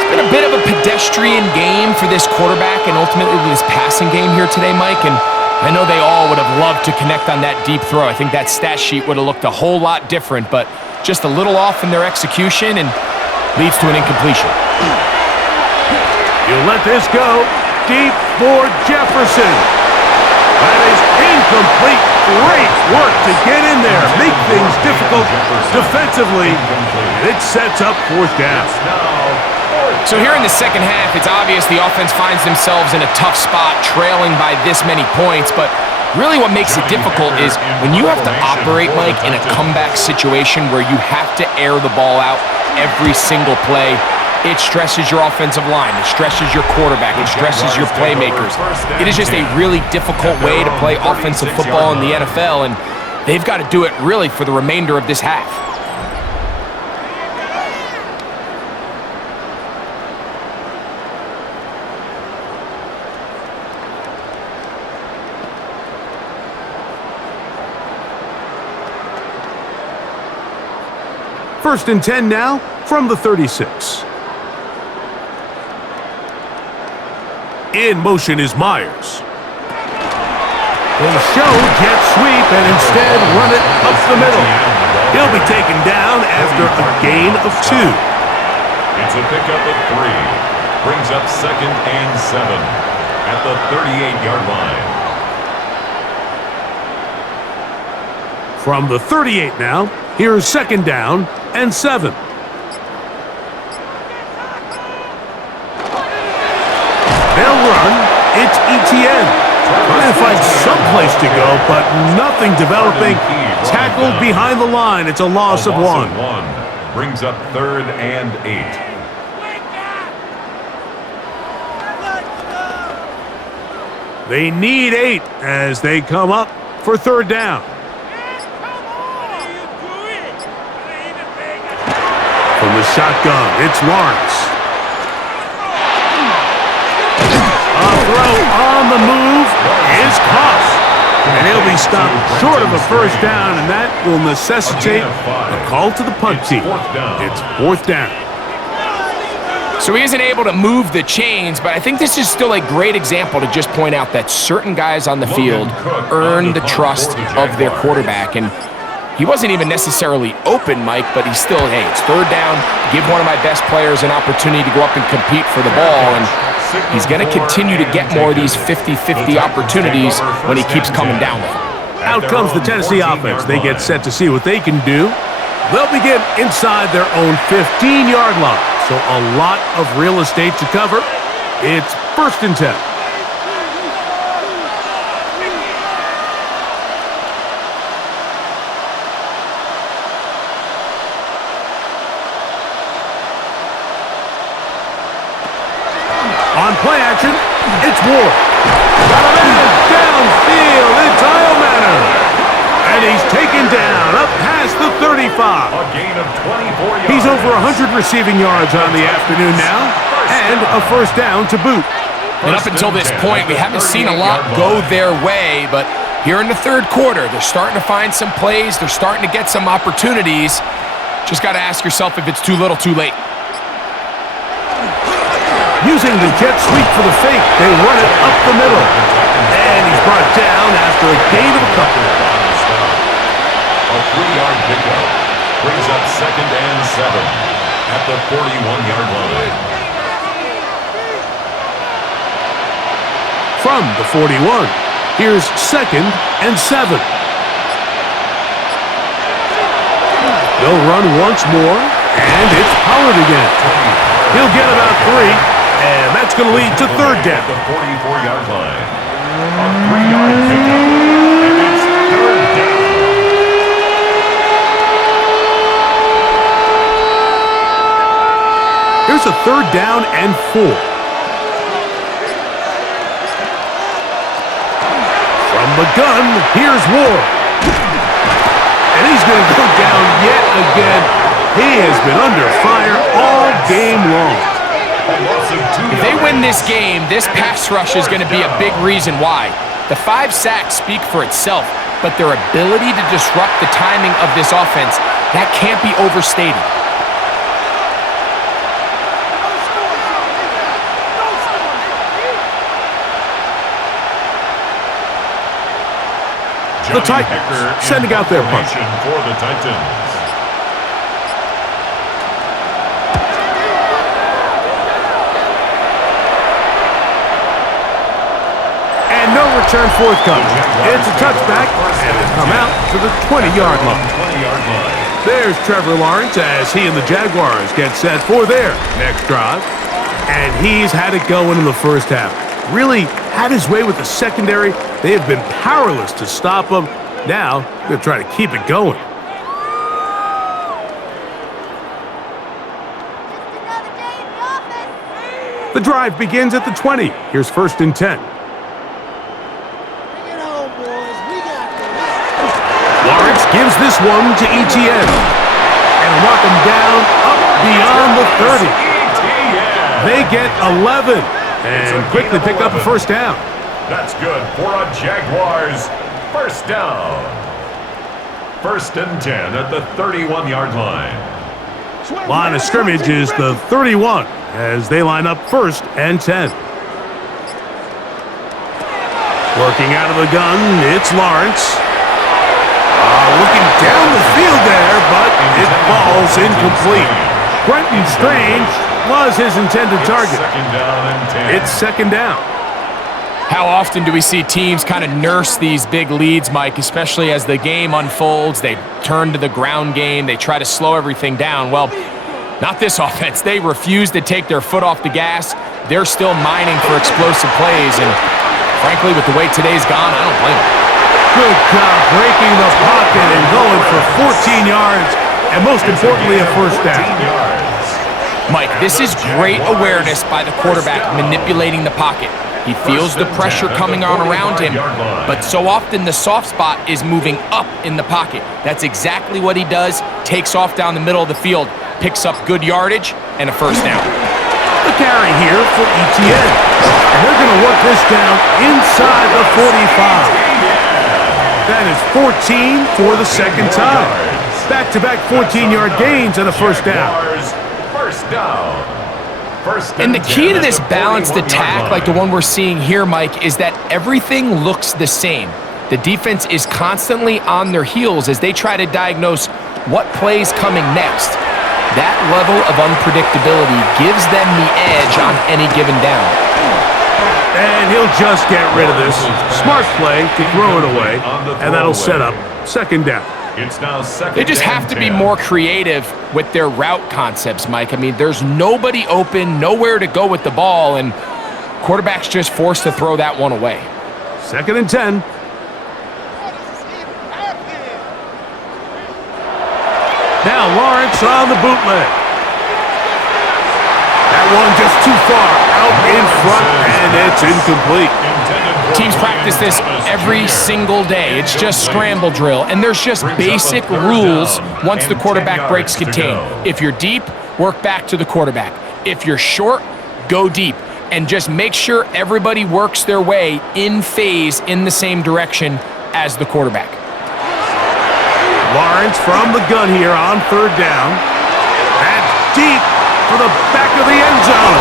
It's been a bit of a pedestrian game for this quarterback and ultimately this passing game here today, Mike, and I know they all would have loved to connect on that deep throw. I think that stat sheet would have looked a whole lot different, but just a little off in their execution and leads to an incompletion. You let this go. Deep for Jefferson. That is incomplete. Great work to get in there. Make things difficult defensively. And it sets up 4th down. So here in the second half, it's obvious the offense finds themselves in a tough spot, trailing by this many points. But really what makes it difficult is when you have to operate, Mike, in a comeback situation where you have to air the ball out every single play. It stresses your offensive line. It stresses your quarterback. It stresses your playmakers. It is just a really difficult way to play offensive football in the NFL, and they've got to do it really for the remainder of this half. First and 10 now from the 36. In motion is Myers. They show jet sweep and instead run it up the middle. He'll be taken down after a gain of 2. It's a pickup of 3. Brings up 2nd and 7 at the 38-yard line. From the 38 now, here's 2nd down and 7. They'll run. It's ETN. Trying to find some place to go, but nothing developing. Tackled behind the line. It's a loss of 1. Brings up 3rd and 8. They need 8 as they come up for 3rd down. From the shotgun, it's Lawrence. A throw on the move is caught. And he'll be stopped short of a 1st down, and that will necessitate a call to the punt team. It's 4th down. So he isn't able to move the chains, but I think this is still a great example to just point out that certain guys on the field earn the trust of their quarterback. And he wasn't even necessarily open, Mike, but he's still, hey, it's 3rd down. Give one of my best players an opportunity to go up and compete for the ball. And he's going to continue to get more of these 50-50 opportunities when he keeps coming down with them. Out comes the Tennessee offense. They get set to see what they can do. They'll begin inside their own 15-yard line. So a lot of real estate to cover. It's 1st and 10. On play action, it's Ward. Got a man downfield. It's Manor. And he's taken down up past the 35. A gain of 24 yards. He's over 100 receiving yards on the afternoon now, and a 1st down to boot. And up until this point, we haven't seen a lot go their way, but here in the 3rd quarter, they're starting to find some plays. They're starting to get some opportunities. Just got to ask yourself if it's too little, too late. Using the jet sweep for the fake, they run it up the middle. And he's brought down after a gain of a couple. A 3-yard pickup brings up 2nd and 7 at the 41-yard line. From the 41, here's 2nd and 7. They'll run once more, and it's Pollard again. He'll get about 3, and that's going to lead to 3rd down. At the 44-yard line. A 3-yard pickup, and it's 3rd down. Here's a 3rd down and 4. From the gun, here's Ward. And he's going to go down yet again. He has been under fire all game long. If they win this game, this pass rush is going to be a big reason why. The 5 sacks speak for itself, but their ability to disrupt the timing of this offense, that can't be overstated. The Titans sending out their punch. For the Titans. And no return forthcoming. It's a touchback, and it'll come out to the 20-yard line. There's Trevor Lawrence as he and the Jaguars get set for their next drive. And he's had it going in the first half. Really had his way with the secondary. They have been powerless to stop him. Now, they're going to try to keep it going. The drive begins at the 20. Here's 1st and 10. Lawrence gives this one to ETN. And lock him down up beyond the 30. They get 11. And quickly pick up a 1st down. That's good for a Jaguars 1st down. 1st and 10 at the 31-yard line. Line of scrimmage is the 31 as they line up 1st and 10. Working out of the gun, it's Lawrence. Looking down the field there, but it falls incomplete. Brenton Strange was his intended target. It's 2nd down. How often do we see teams kind of nurse these big leads, Mike, especially as the game unfolds? They turn to the ground game. They try to slow everything down. Well, not this offense. They refuse to take their foot off the gas. They're still mining for explosive plays, and frankly, with the way today's gone, I don't blame them. Good job breaking the pocket and going for 14 yards, and most importantly, a 1st down. Mike, this is great awareness by the quarterback manipulating the pocket. He feels the pressure coming on around him, but so often the soft spot is moving up in the pocket. That's exactly what he does, takes off down the middle of the field, picks up good yardage, and a 1st down. The carry here for ETN. And they're going to work this down inside the 45. That is 14 for the 2nd time. Back-to-back 14-yard gains and a 1st down. And the key to this balanced attack, like the one we're seeing here, Mike, is that everything looks the same. The defense is constantly on their heels as they try to diagnose what play's coming next. That level of unpredictability gives them the edge on any given down. And he'll just get rid of this. Smart play to throw it away, and that'll set up 2nd down. It's now 2nd. They just have to be more creative with their route concepts, Mike. I mean, there's nobody open, nowhere to go with the ball, and quarterback's just forced to throw that one away. 2nd and 10. Now Lawrence on the bootleg. That one just too far out in front, and it's incomplete. Teams practice this every single day. It's just scramble drill, and there's just basic rules once the quarterback breaks contain. If you're deep, work back to the quarterback. If you're short, go deep, and just make sure everybody works their way in phase in the same direction as the quarterback. Lawrence from the gun here on 3rd down. That's deep for the back of the end zone.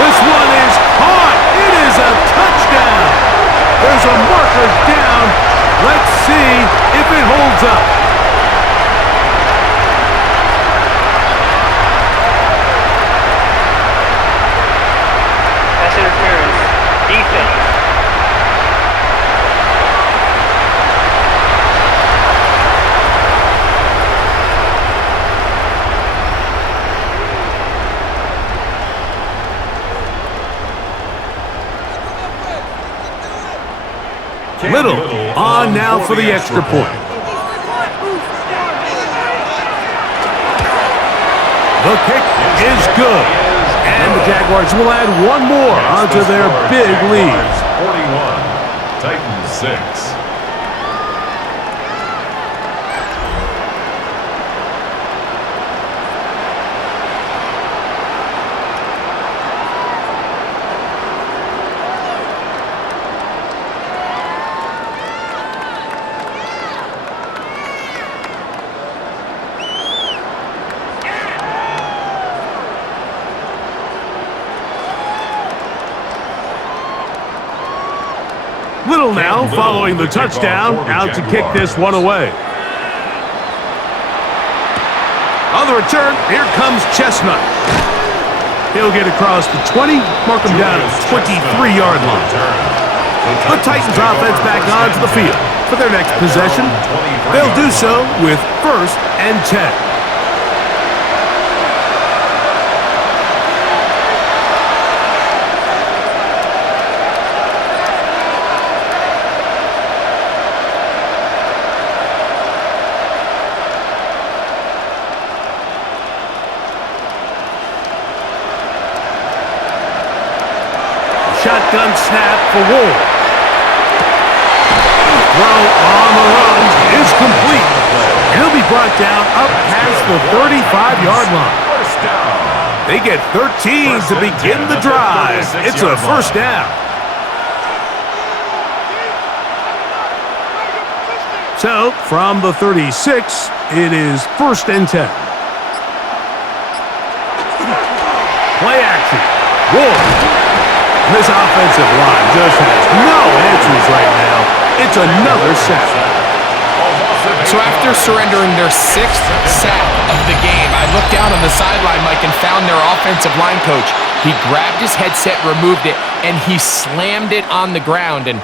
This one is caught. It is a touchdown. There's a marker down. Let's see if it holds up. Pass interference. Defense. Little on now for the extra point. The kick is good. And the Jaguars will add one more onto their big lead. 41, Titans 6. Little now following the touchdown, out to kick this one away. On the return, here comes Chestnut. He'll get across the 20, mark him down at the 23-yard line. The Titans offense back onto the field for their next possession. They'll do so with 1st and 10. Shotgun snap for Ward. Throw on the run is complete. He'll be brought down up past the 35-yard line. They get 13 to begin the drive. It's a first down. So, from the 36, it is 1st and 10. Play action. Ward. This offensive line just has no answers right now. It's another sack. So after surrendering their 6th sack of the game, I looked down on the sideline, Mike, and found their offensive line coach. He grabbed his headset, removed it, and he slammed it on the ground. And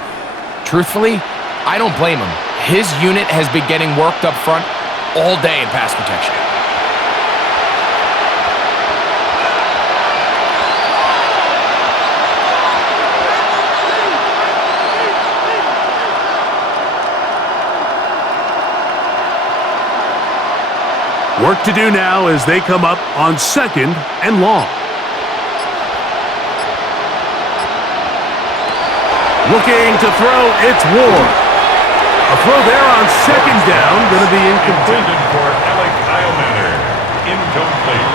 truthfully, I don't blame him. His unit has been getting worked up front all day in pass protection. Work to do now as they come up on 2nd and long. Looking to throw, it's Ward. A throw there on 2nd down, going to be incomplete. Intended for Alec Eilmaner. Incomplete.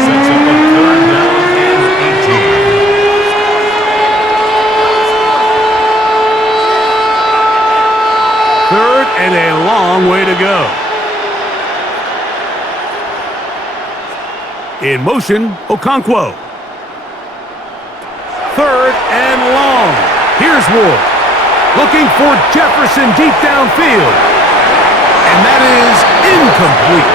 Sets up a 3rd down and 18. 3rd and a long way to go. In motion, Okonkwo. 3rd and long. Here's Ward. Looking for Jefferson deep downfield. And that is incomplete.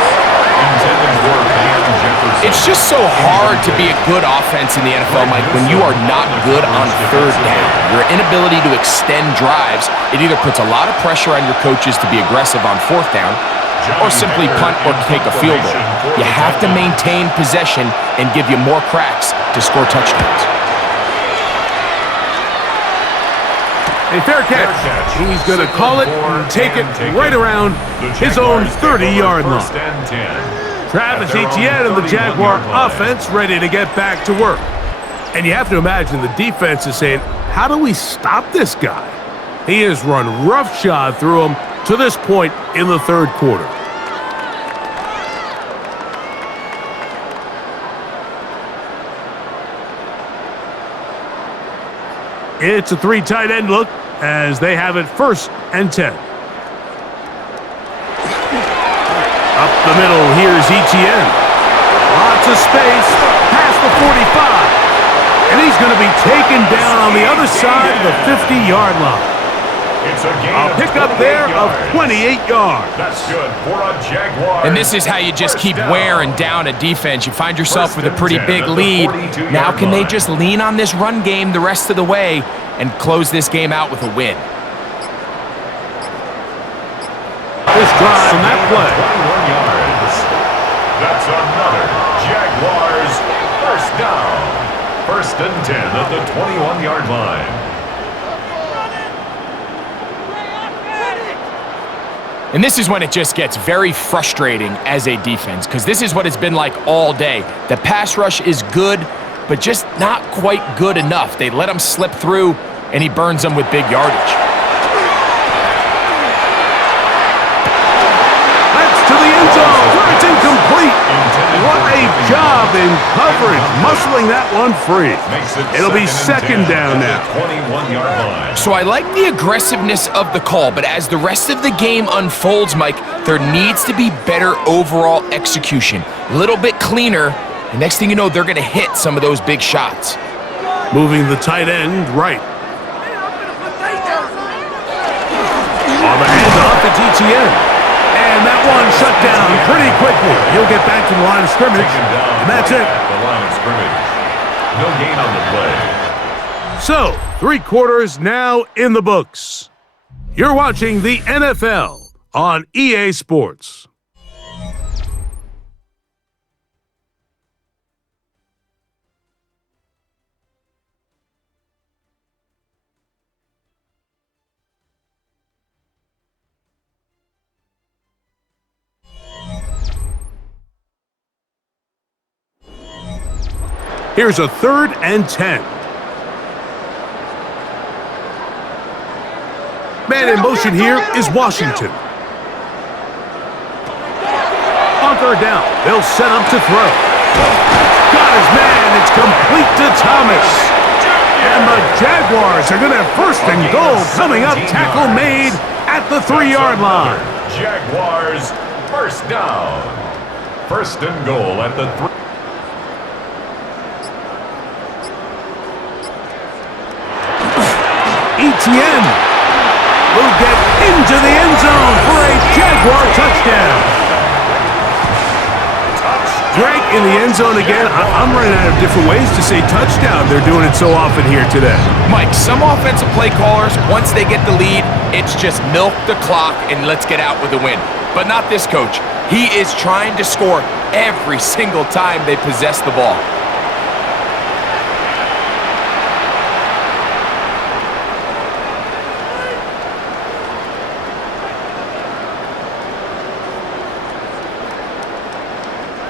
It's just so hard to be a good offense in the NFL, Mike, when you are not good on 3rd down. Your inability to extend drives, it either puts a lot of pressure on your coaches to be aggressive on 4th down, or simply punt or take a field goal. You have to maintain possession and give you more cracks to score touchdowns. A fair catch. He's going to call it and take it right around his own 30-yard line. Travis Etienne and the Jaguar offense ready to get back to work. And you have to imagine the defense is saying, how do we stop this guy? He has run roughshod through him to this point in the 3rd quarter. It's a 3 tight end look as they have it 1st and 10. Up the middle, here's Etienne. Lots of space, past the 45. And he's going to be taken down on the other side of the 50-yard line. It's a gain A pickup there of 28 yards. That's good for a Jaguar. And this is how you just keep wearing down a defense. You find yourself with a pretty big lead. Now can they just lean on this run game the rest of the way and close this game out with a win? This drive on that play. 21 yards. That's another Jaguars first down. 1st and 10 at the 21-yard line. And this is when it just gets very frustrating as a defense, because this is what it's been like all day. The pass rush is good, but just not quite good enough. They let him slip through, and he burns them with big yardage. That's to the end zone, where it's incomplete. What a job in coverage, muscling that one free. It'll be 2nd down now. 21-yard line. So I like the aggressiveness of the call, but as the rest of the game unfolds, Mike, there needs to be better overall execution. A little bit cleaner, and next thing you know, they're going to hit some of those big shots. Moving the tight end right. On the handoff, it's ETN. And that one shut down pretty quickly. He'll get back to the line of scrimmage, and that's it. The line of scrimmage. No gain on the play. So, 3 quarters now in the books. You're watching the NFL on EA Sports. Here's a 3rd and 10. Man in motion here is Washington. On 3rd down, they'll set up to throw. Got his man, it's complete to Thomas. And the Jaguars are going to have 1st and goal coming up. Tackle made at the 3-yard line. Jaguars first down. 1st and goal at the 3. ETN will get into the end zone for a Jaguar touchdown. Greg in the end zone again. I'm running out of different ways to say touchdown. They're doing it so often here today. Mike, some offensive play callers, once they get the lead, it's just milk the clock and let's get out with a win. But not this coach. He is trying to score every single time they possess the ball.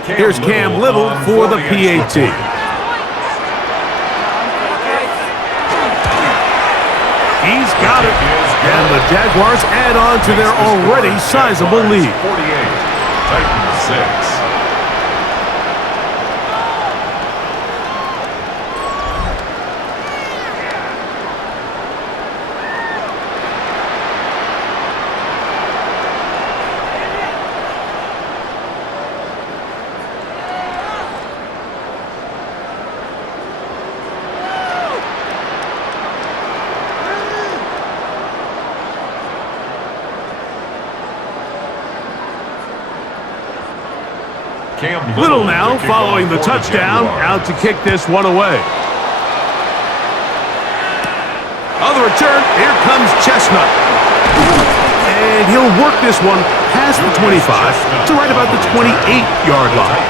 Here's Cam Little for the PAT. He's got it. And the Jaguars add on to their already sizable lead. 48, Titans 6. Little now following the touchdown, out to kick this one away. On the return, here comes Chestnut. And he'll work this one past the 25 to right about the 28-yard line.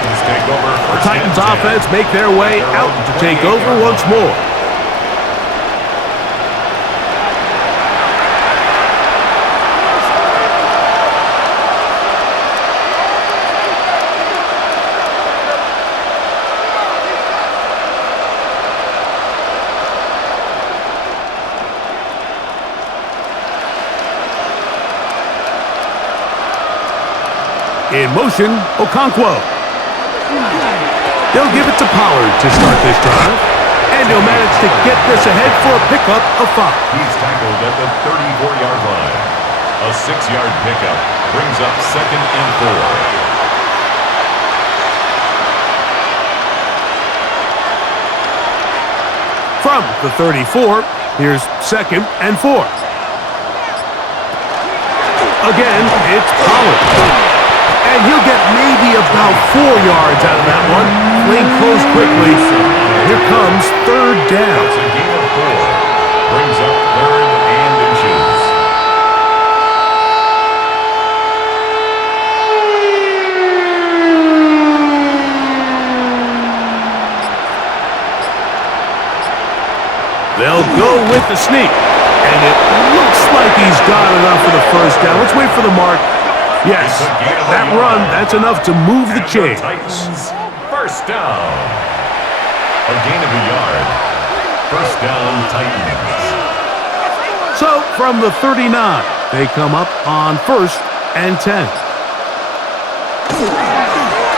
The Titans offense make their way out to take over once more. In motion, Okonkwo. They'll give it to Pollard to start this drive. And he'll manage to get this ahead for a pickup of 5. He's tackled at the 34-yard line. A 6-yard pickup brings up 2nd and 4. From the 34, here's 2nd and 4. Again, it's Pollard. And he'll get maybe about 4 yards out of that one. Playing close quickly. Here comes 3rd down. It's a gain of 4. Brings up 3rd and inches. They'll go with the sneak. And it looks like he's got enough for the 1st down. Let's wait for the mark. Yes, that run, that's enough to move the chains. Titans, 1st down. A gain of a yard. 1st down, Titans. So, from the 39, they come up on 1st and 10.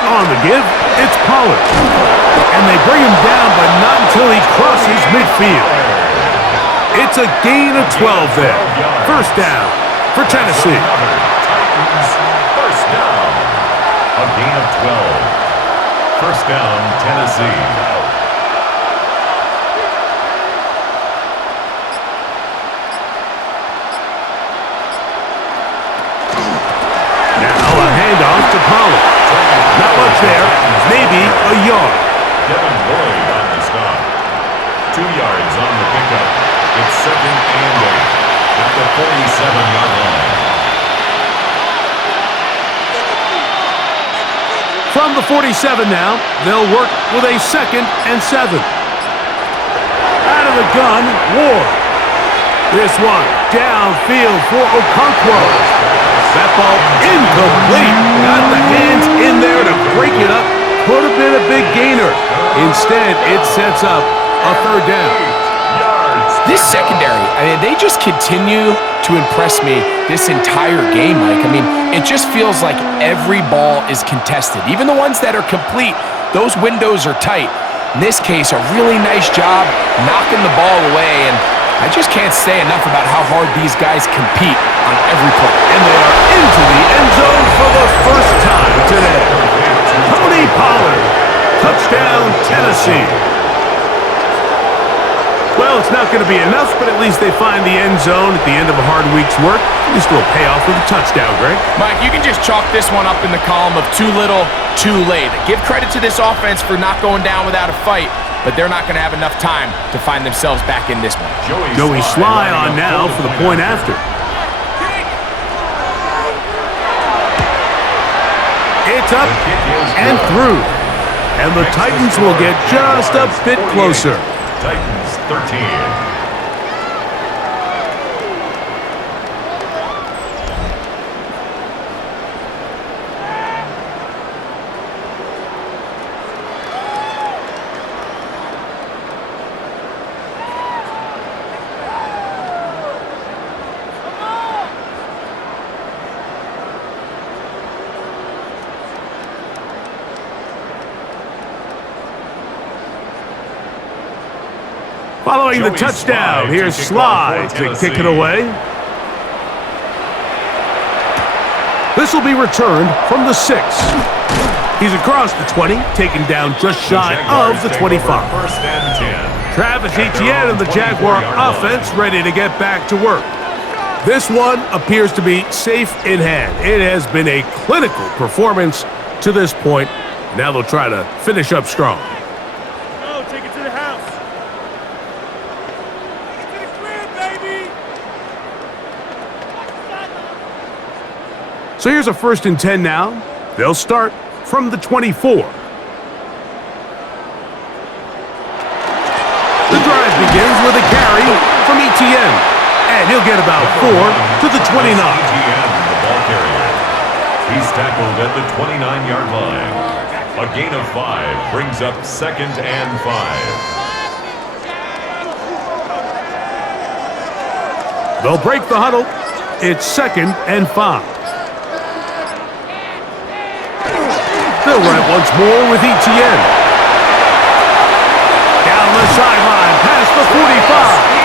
On the give, it's Pollard. And they bring him down, but not until he crosses midfield. It's a gain of 12 there. 1st down for Tennessee. Titans, 1st down. A gain of 12. 1st down, Tennessee. Now a handoff to Pollard. Not much there. Maybe a yard. Devin Lloyd on the stop. 2 yards on the pickup. It's 2nd and 8 at the 47-yard line. From the 47 now, they'll work with a 2nd and 7. Out of the gun, Ward. This one downfield for Okonkwo. That ball incomplete. Got the hands in there to break it up. Could have been a big gainer. Instead, it sets up a 3rd down. This secondary, I mean, they just continue to impress me this entire game, Mike. I mean, it just feels like every ball is contested. Even the ones that are complete, those windows are tight. In this case, a really nice job knocking the ball away, and I just can't say enough about how hard these guys compete on every play. And they are into the end zone for the 1st time today. Tony Pollard, touchdown Tennessee. Well, it's not going to be enough, but at least they find the end zone at the end of a hard week's work. At least it'll pay off with a touchdown, Greg. Mike, you can just chalk this one up in the column of too little, too late. Give credit to this offense for not going down without a fight, but they're not going to have enough time to find themselves back in this one. Joey Sly on now for the point after. It's up and through. And the Titans will get just a bit closer. Titans 13. Following the touchdown, here's Sly to kick it away. This will be returned from the 6. He's across the 20, taken down just shy of the 25. First and 10. Travis Etienne and the Jaguar offense ready to get back to work. This one appears to be safe in hand. It has been a clinical performance to this point. Now they'll try to finish up strong. Go, take it to the house. Take it to the crib, baby. So here's a 1st and 10 now. They'll start from the 24. The drive begins with a carry from Etienne, and he'll get about 4 to the 29. Etienne, the ball carrier. He's tackled at the 29-yard line. A gain of 5 brings up 2nd and 5. They'll break the huddle. It's 2nd and 5. They'll run it once more with Etienne. Down the sideline, past the 45.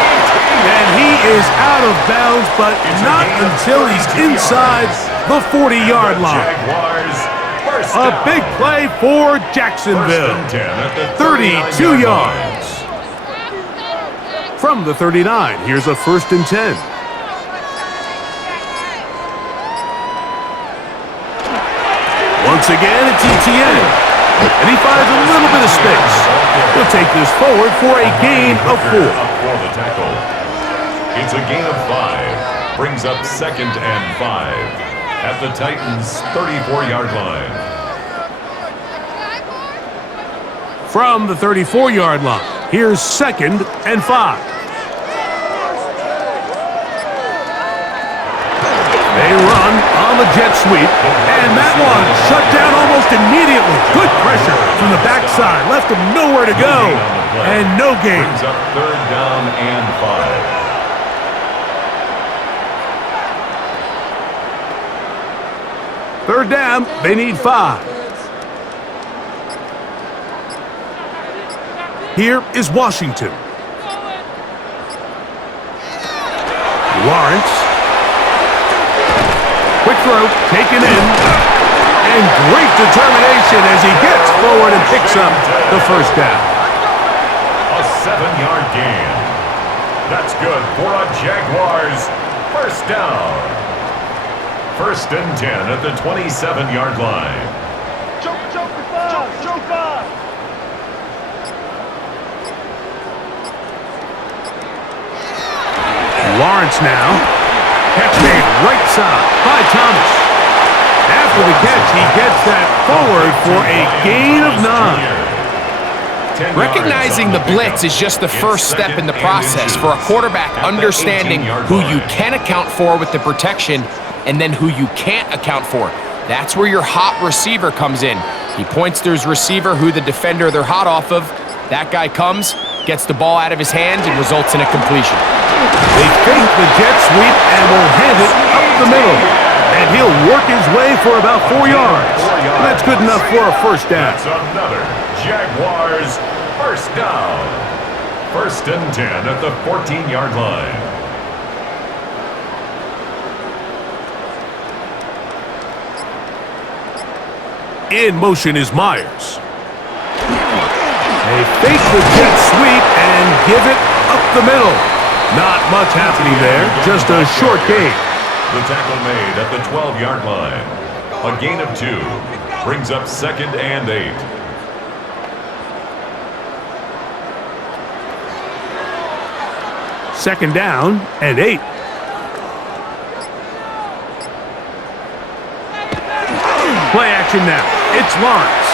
And he is out of bounds, but not until he's inside the 40-yard line. A big play for Jacksonville. 32 yards. From the 39, here's a 1st and 10. Once again, it's ETN. And he finds a little bit of space. He'll take this forward for a gain of 4. For the tackle. It's a gain of 5. Brings up 2nd and 5 at the Titans' 34-yard line. From the 34-yard line, here's 2nd and 5. They run on the jet sweep, and that one shut down almost immediately. Good pressure from the backside, left him nowhere to go, and no gain. Brings up 3rd down and 5. 3rd down, they need 5. Here is Washington. Lawrence. Quick throw, taken in, and great determination as he gets forward and picks up the 1st down. A 7-yard gain. That's good for a Jaguars 1st down. 1st and 10 at the 27-yard line. Joke. Lawrence now. Catch made right side by Thomas. After the catch, he gets that forward for a gain of 9. Recognizing the blitz is just the first step in the process for a quarterback understanding who you can account for with the protection and then who you can't account for. That's where your hot receiver comes in. He points to his receiver who the defender they're hot off of. That guy comes, gets the ball out of his hands, and results in a completion. They fake the jet sweep and will hand it up the middle. And he'll work his way for about 4 yards. That's good enough for a 1st down. That's another Jaguars 1st down. 1st and 10 at the 14-yard line. In motion is Myers. They fake the jet sweep and give it up the middle. Not much happening there, just a short gain. The tackle made at the 12-yard line. A gain of 2. Brings up 2nd and 8. Second down and 8. Play action now. It's Lawrence.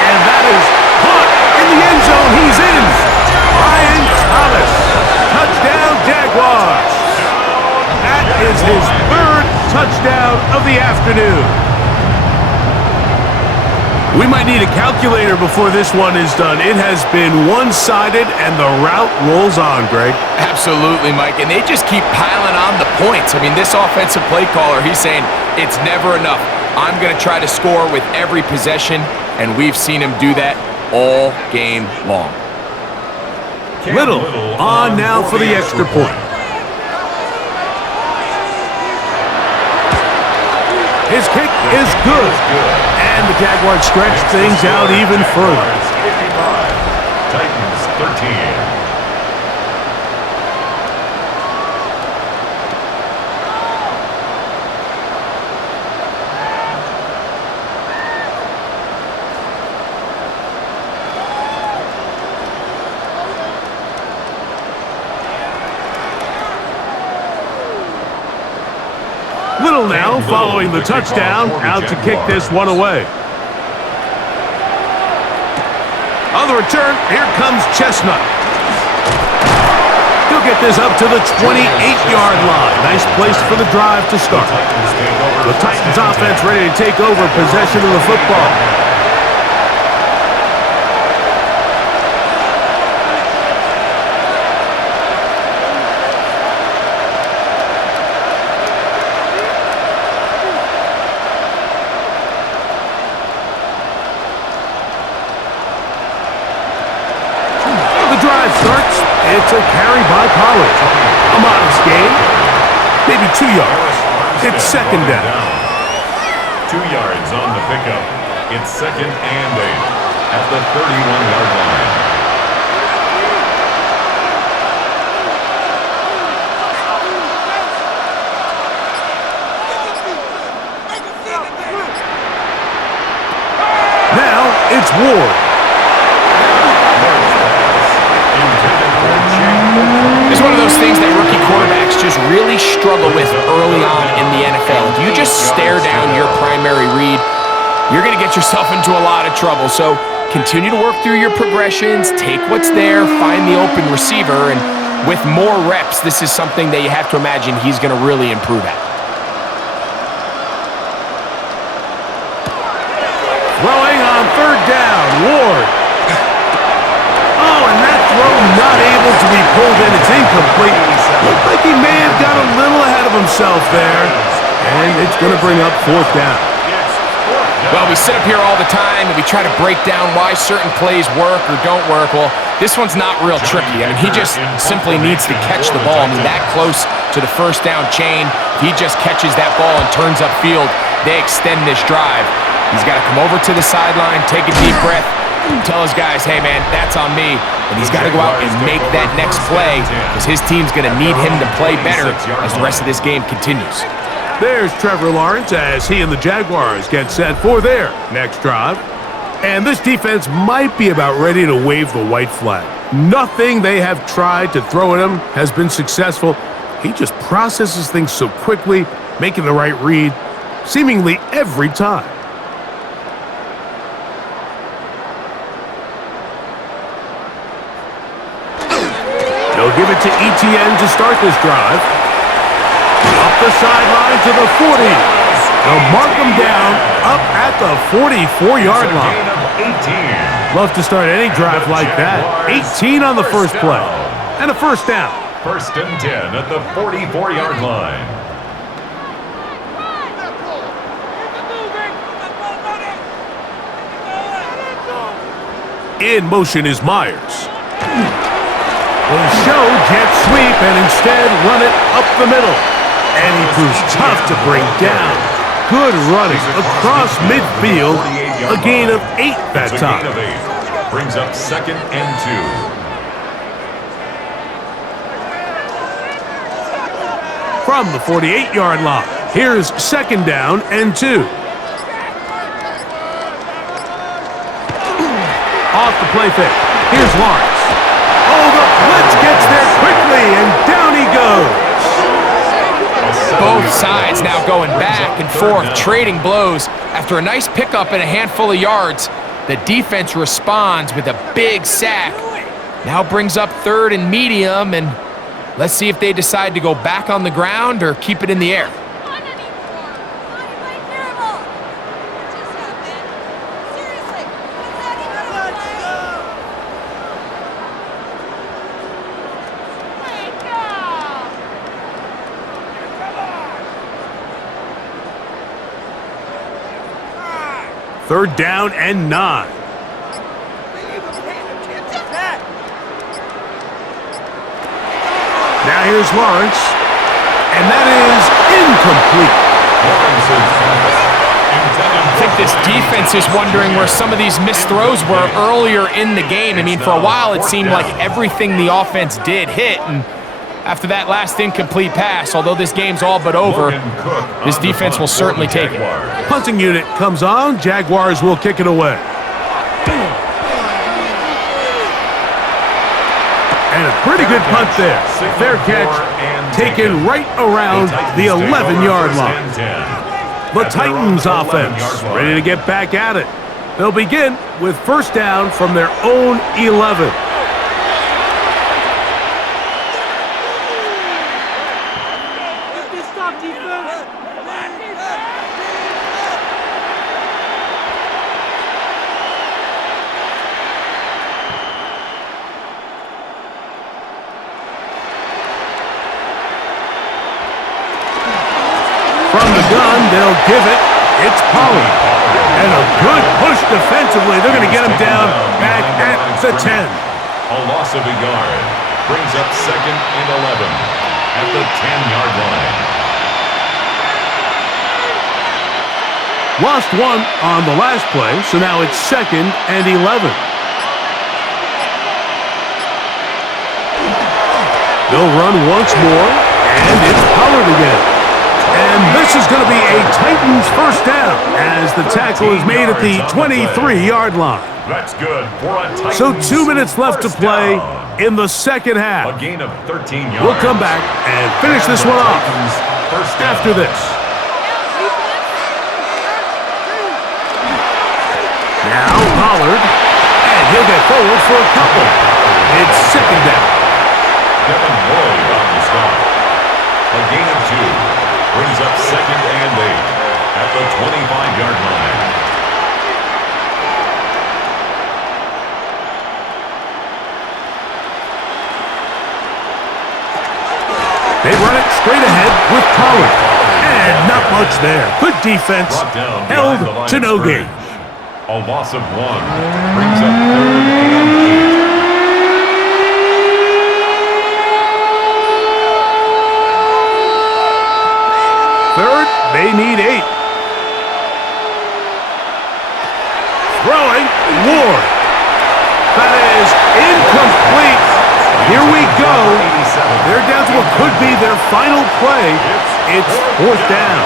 And that is caught in the end zone. He's in. Brian Thomas. Touchdown, Jaguars. That is his 3rd touchdown of the afternoon. We might need a calculator before this one is done. It has been one-sided, and the route rolls on, Greg. Absolutely, Mike, and they just keep piling on the points. I mean, this offensive play caller, he's saying it's never enough. I'm going to try to score with every possession, and we've seen him do that all game long. Little on now for the extra point. His kick is good. And the Jaguars stretch things out even further. 55. Titans 13. Little now following the touchdown, out to kick this one away. On the return, here comes Chestnut. He'll get this up to the 28-yard line. Nice place for the drive to start. The Titans offense ready to take over possession of the football. It's a carry by Pollard. A modest gain, maybe 2 yards. It's second down. 2 yards on the pickup. It's 2nd and 8 at the 31-yard line. things that rookie quarterbacks just really struggle with early on in the NFL. If you just stare down your primary read, you're going to get yourself into a lot of trouble. So continue to work through your progressions, take what's there, find the open receiver, and with more reps, this is something that you have to imagine he's going to really improve at. Throwing on third down, Ward. Oh, and that throw not able to be pulled in. It's incomplete. Looked like he may have got a little ahead of himself there. And it's going to bring up fourth down. Well, we sit up here all the time and we try to break down why certain plays work or don't work. Well, this one's not real tricky. I mean, he just simply needs to catch the ball. I mean, that close to the first down chain, if he just catches that ball and turns upfield, they extend this drive. He's got to come over to the sideline, take a deep breath, tell his guys, hey, man, that's on me. And he's got to go out and make that next play because his team's going to need him to play better as the rest of this game continues. There's Trevor Lawrence as he and the Jaguars get set for their next drive. And this defense might be about ready to wave the white flag. Nothing they have tried to throw at him has been successful. He just processes things so quickly, making the right read seemingly every time. They'll give it to Etienne to start this drive. Up the sideline to the 40. They'll mark him down up at the 44-yard line. Love to start any drive like that. 18 on the first play. And a first down. First and 10 at the 44-yard line. In motion is Myers. Will show jet sweep and instead run it up the middle. And he proves tough to bring down. Good running across midfield. A gain of 8 that time. Brings up second and 2. From the 48-yard line, here's second down and 2. Off the play fake. Here's Lawrence. Oh, the blitz gets there quickly, and down he goes. Both sides now going back and forth, trading blows. After a nice pickup and a handful of yards, the defense responds with a big sack. Now brings up third and medium, and let's see if they decide to go back on the ground or keep it in the air. Third down and 9. Now here's Lawrence, and that is incomplete. I think this defense is wondering where some of these missed throws were earlier in the game. I mean, for a while it seemed like everything the offense did hit, and after that last incomplete pass, although this game's all but over, this defense will certainly take it. Punting unit comes on. Jaguars will kick it away. And a pretty good punt there. Fair catch, taken right around the 11-yard line. The Titans offense ready to get back at it. They'll begin with first down from their own 11. From the gun, they'll give it. It's Pollard. And a good push defensively. They're going to get him down back at the 10. A loss of a yard. Brings up second and 11 at the 10-yard line. Lost one on the last play, so now it's second and 11. They'll run once more, and it's Pollard again. And this is going to be a Titans first down as the tackle is made at the 23-yard line. That's good for a Titans So 2 minutes left to first play down. in the second A half. gain of 13 yards. We'll come back and finish this the one off Titans first down. after this. Now Pollard, and he'll get forward for a couple. It's second down. Devin Lloyd on the stop. A gain of 2 brings up second and 8 at the 25-yard line. They run it straight ahead with Pollard. And not much there. Good defense. Brought down Held behind the line to of no scrimmage. gain. A loss of 1 brings up third and 8. Third, they need 8. Throwing, Ward. That is incomplete. Here we go. They're down to what could be their final play. It's fourth down.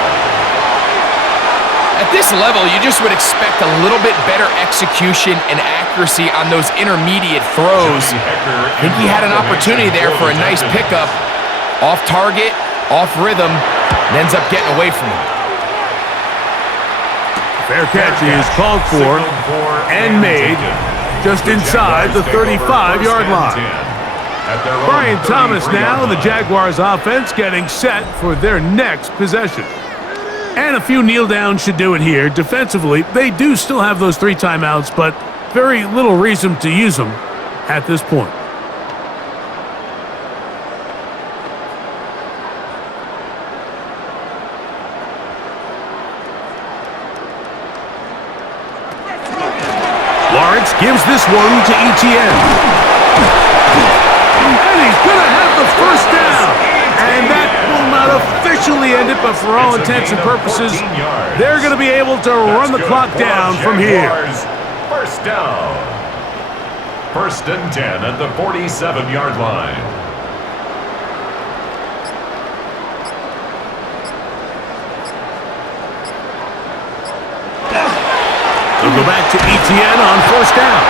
At this level, you just would expect a little bit better execution and accuracy on those intermediate throws. I think he had an opportunity there for a nice pickup. Off target, off rhythm, and ends up getting away from him. Fair catch is called for and made just inside the 35-yard line. Brian Thomas now in the Jaguars offense getting set for their next possession. And a few kneel downs should do it here. Defensively, they do still have those 3 timeouts, but very little reason to use them at this point. Lawrence gives this one to Etienne. And he's going to have the first down. And that will not officially end it, but for all intents and purposes, they're going to be able to run the clock down from here. First down. First and 10 at the 47-yard line. They'll go back to Etienne on first down.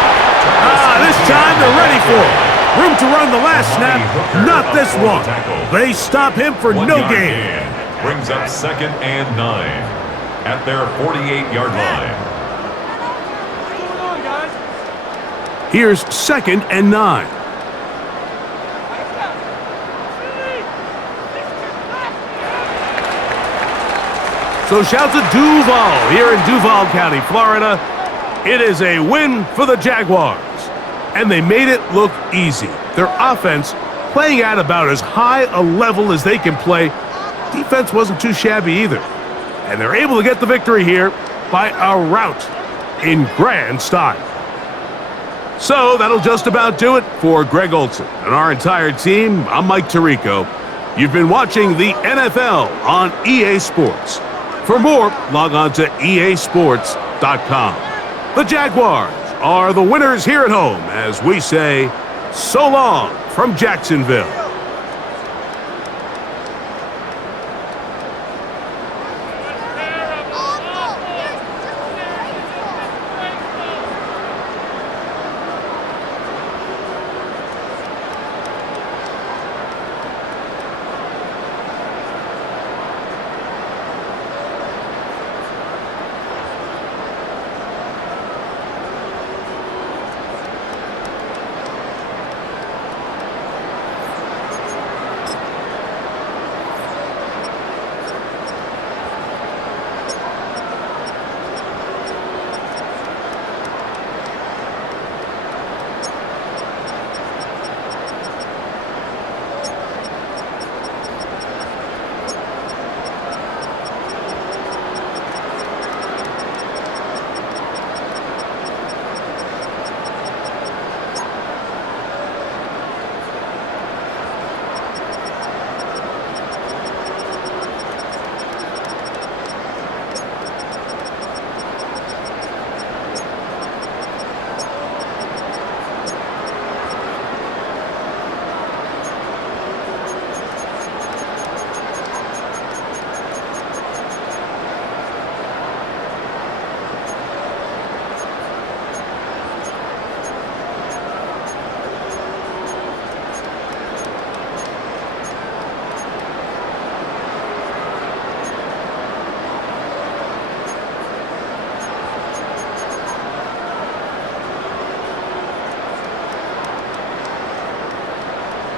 This time they're ready for it. Room to run the last snap, not this one. They stop him for no gain. Brings up second and 9 at their 48-yard line. What's going on, guys? Here's second and 9. So shout to Duval here in Duval County, Florida. It is a win for the Jaguars. And they made it look easy. Their offense playing at about as high a level as they can play. Defense wasn't too shabby either. And they're able to get the victory here by a rout in grand style. So that'll just about do it for Greg Olson and our entire team. I'm Mike Tirico. You've been watching the NFL on EA Sports. For more, log on to easports.com. The Jaguars are the winners here at home as we say so long from Jacksonville.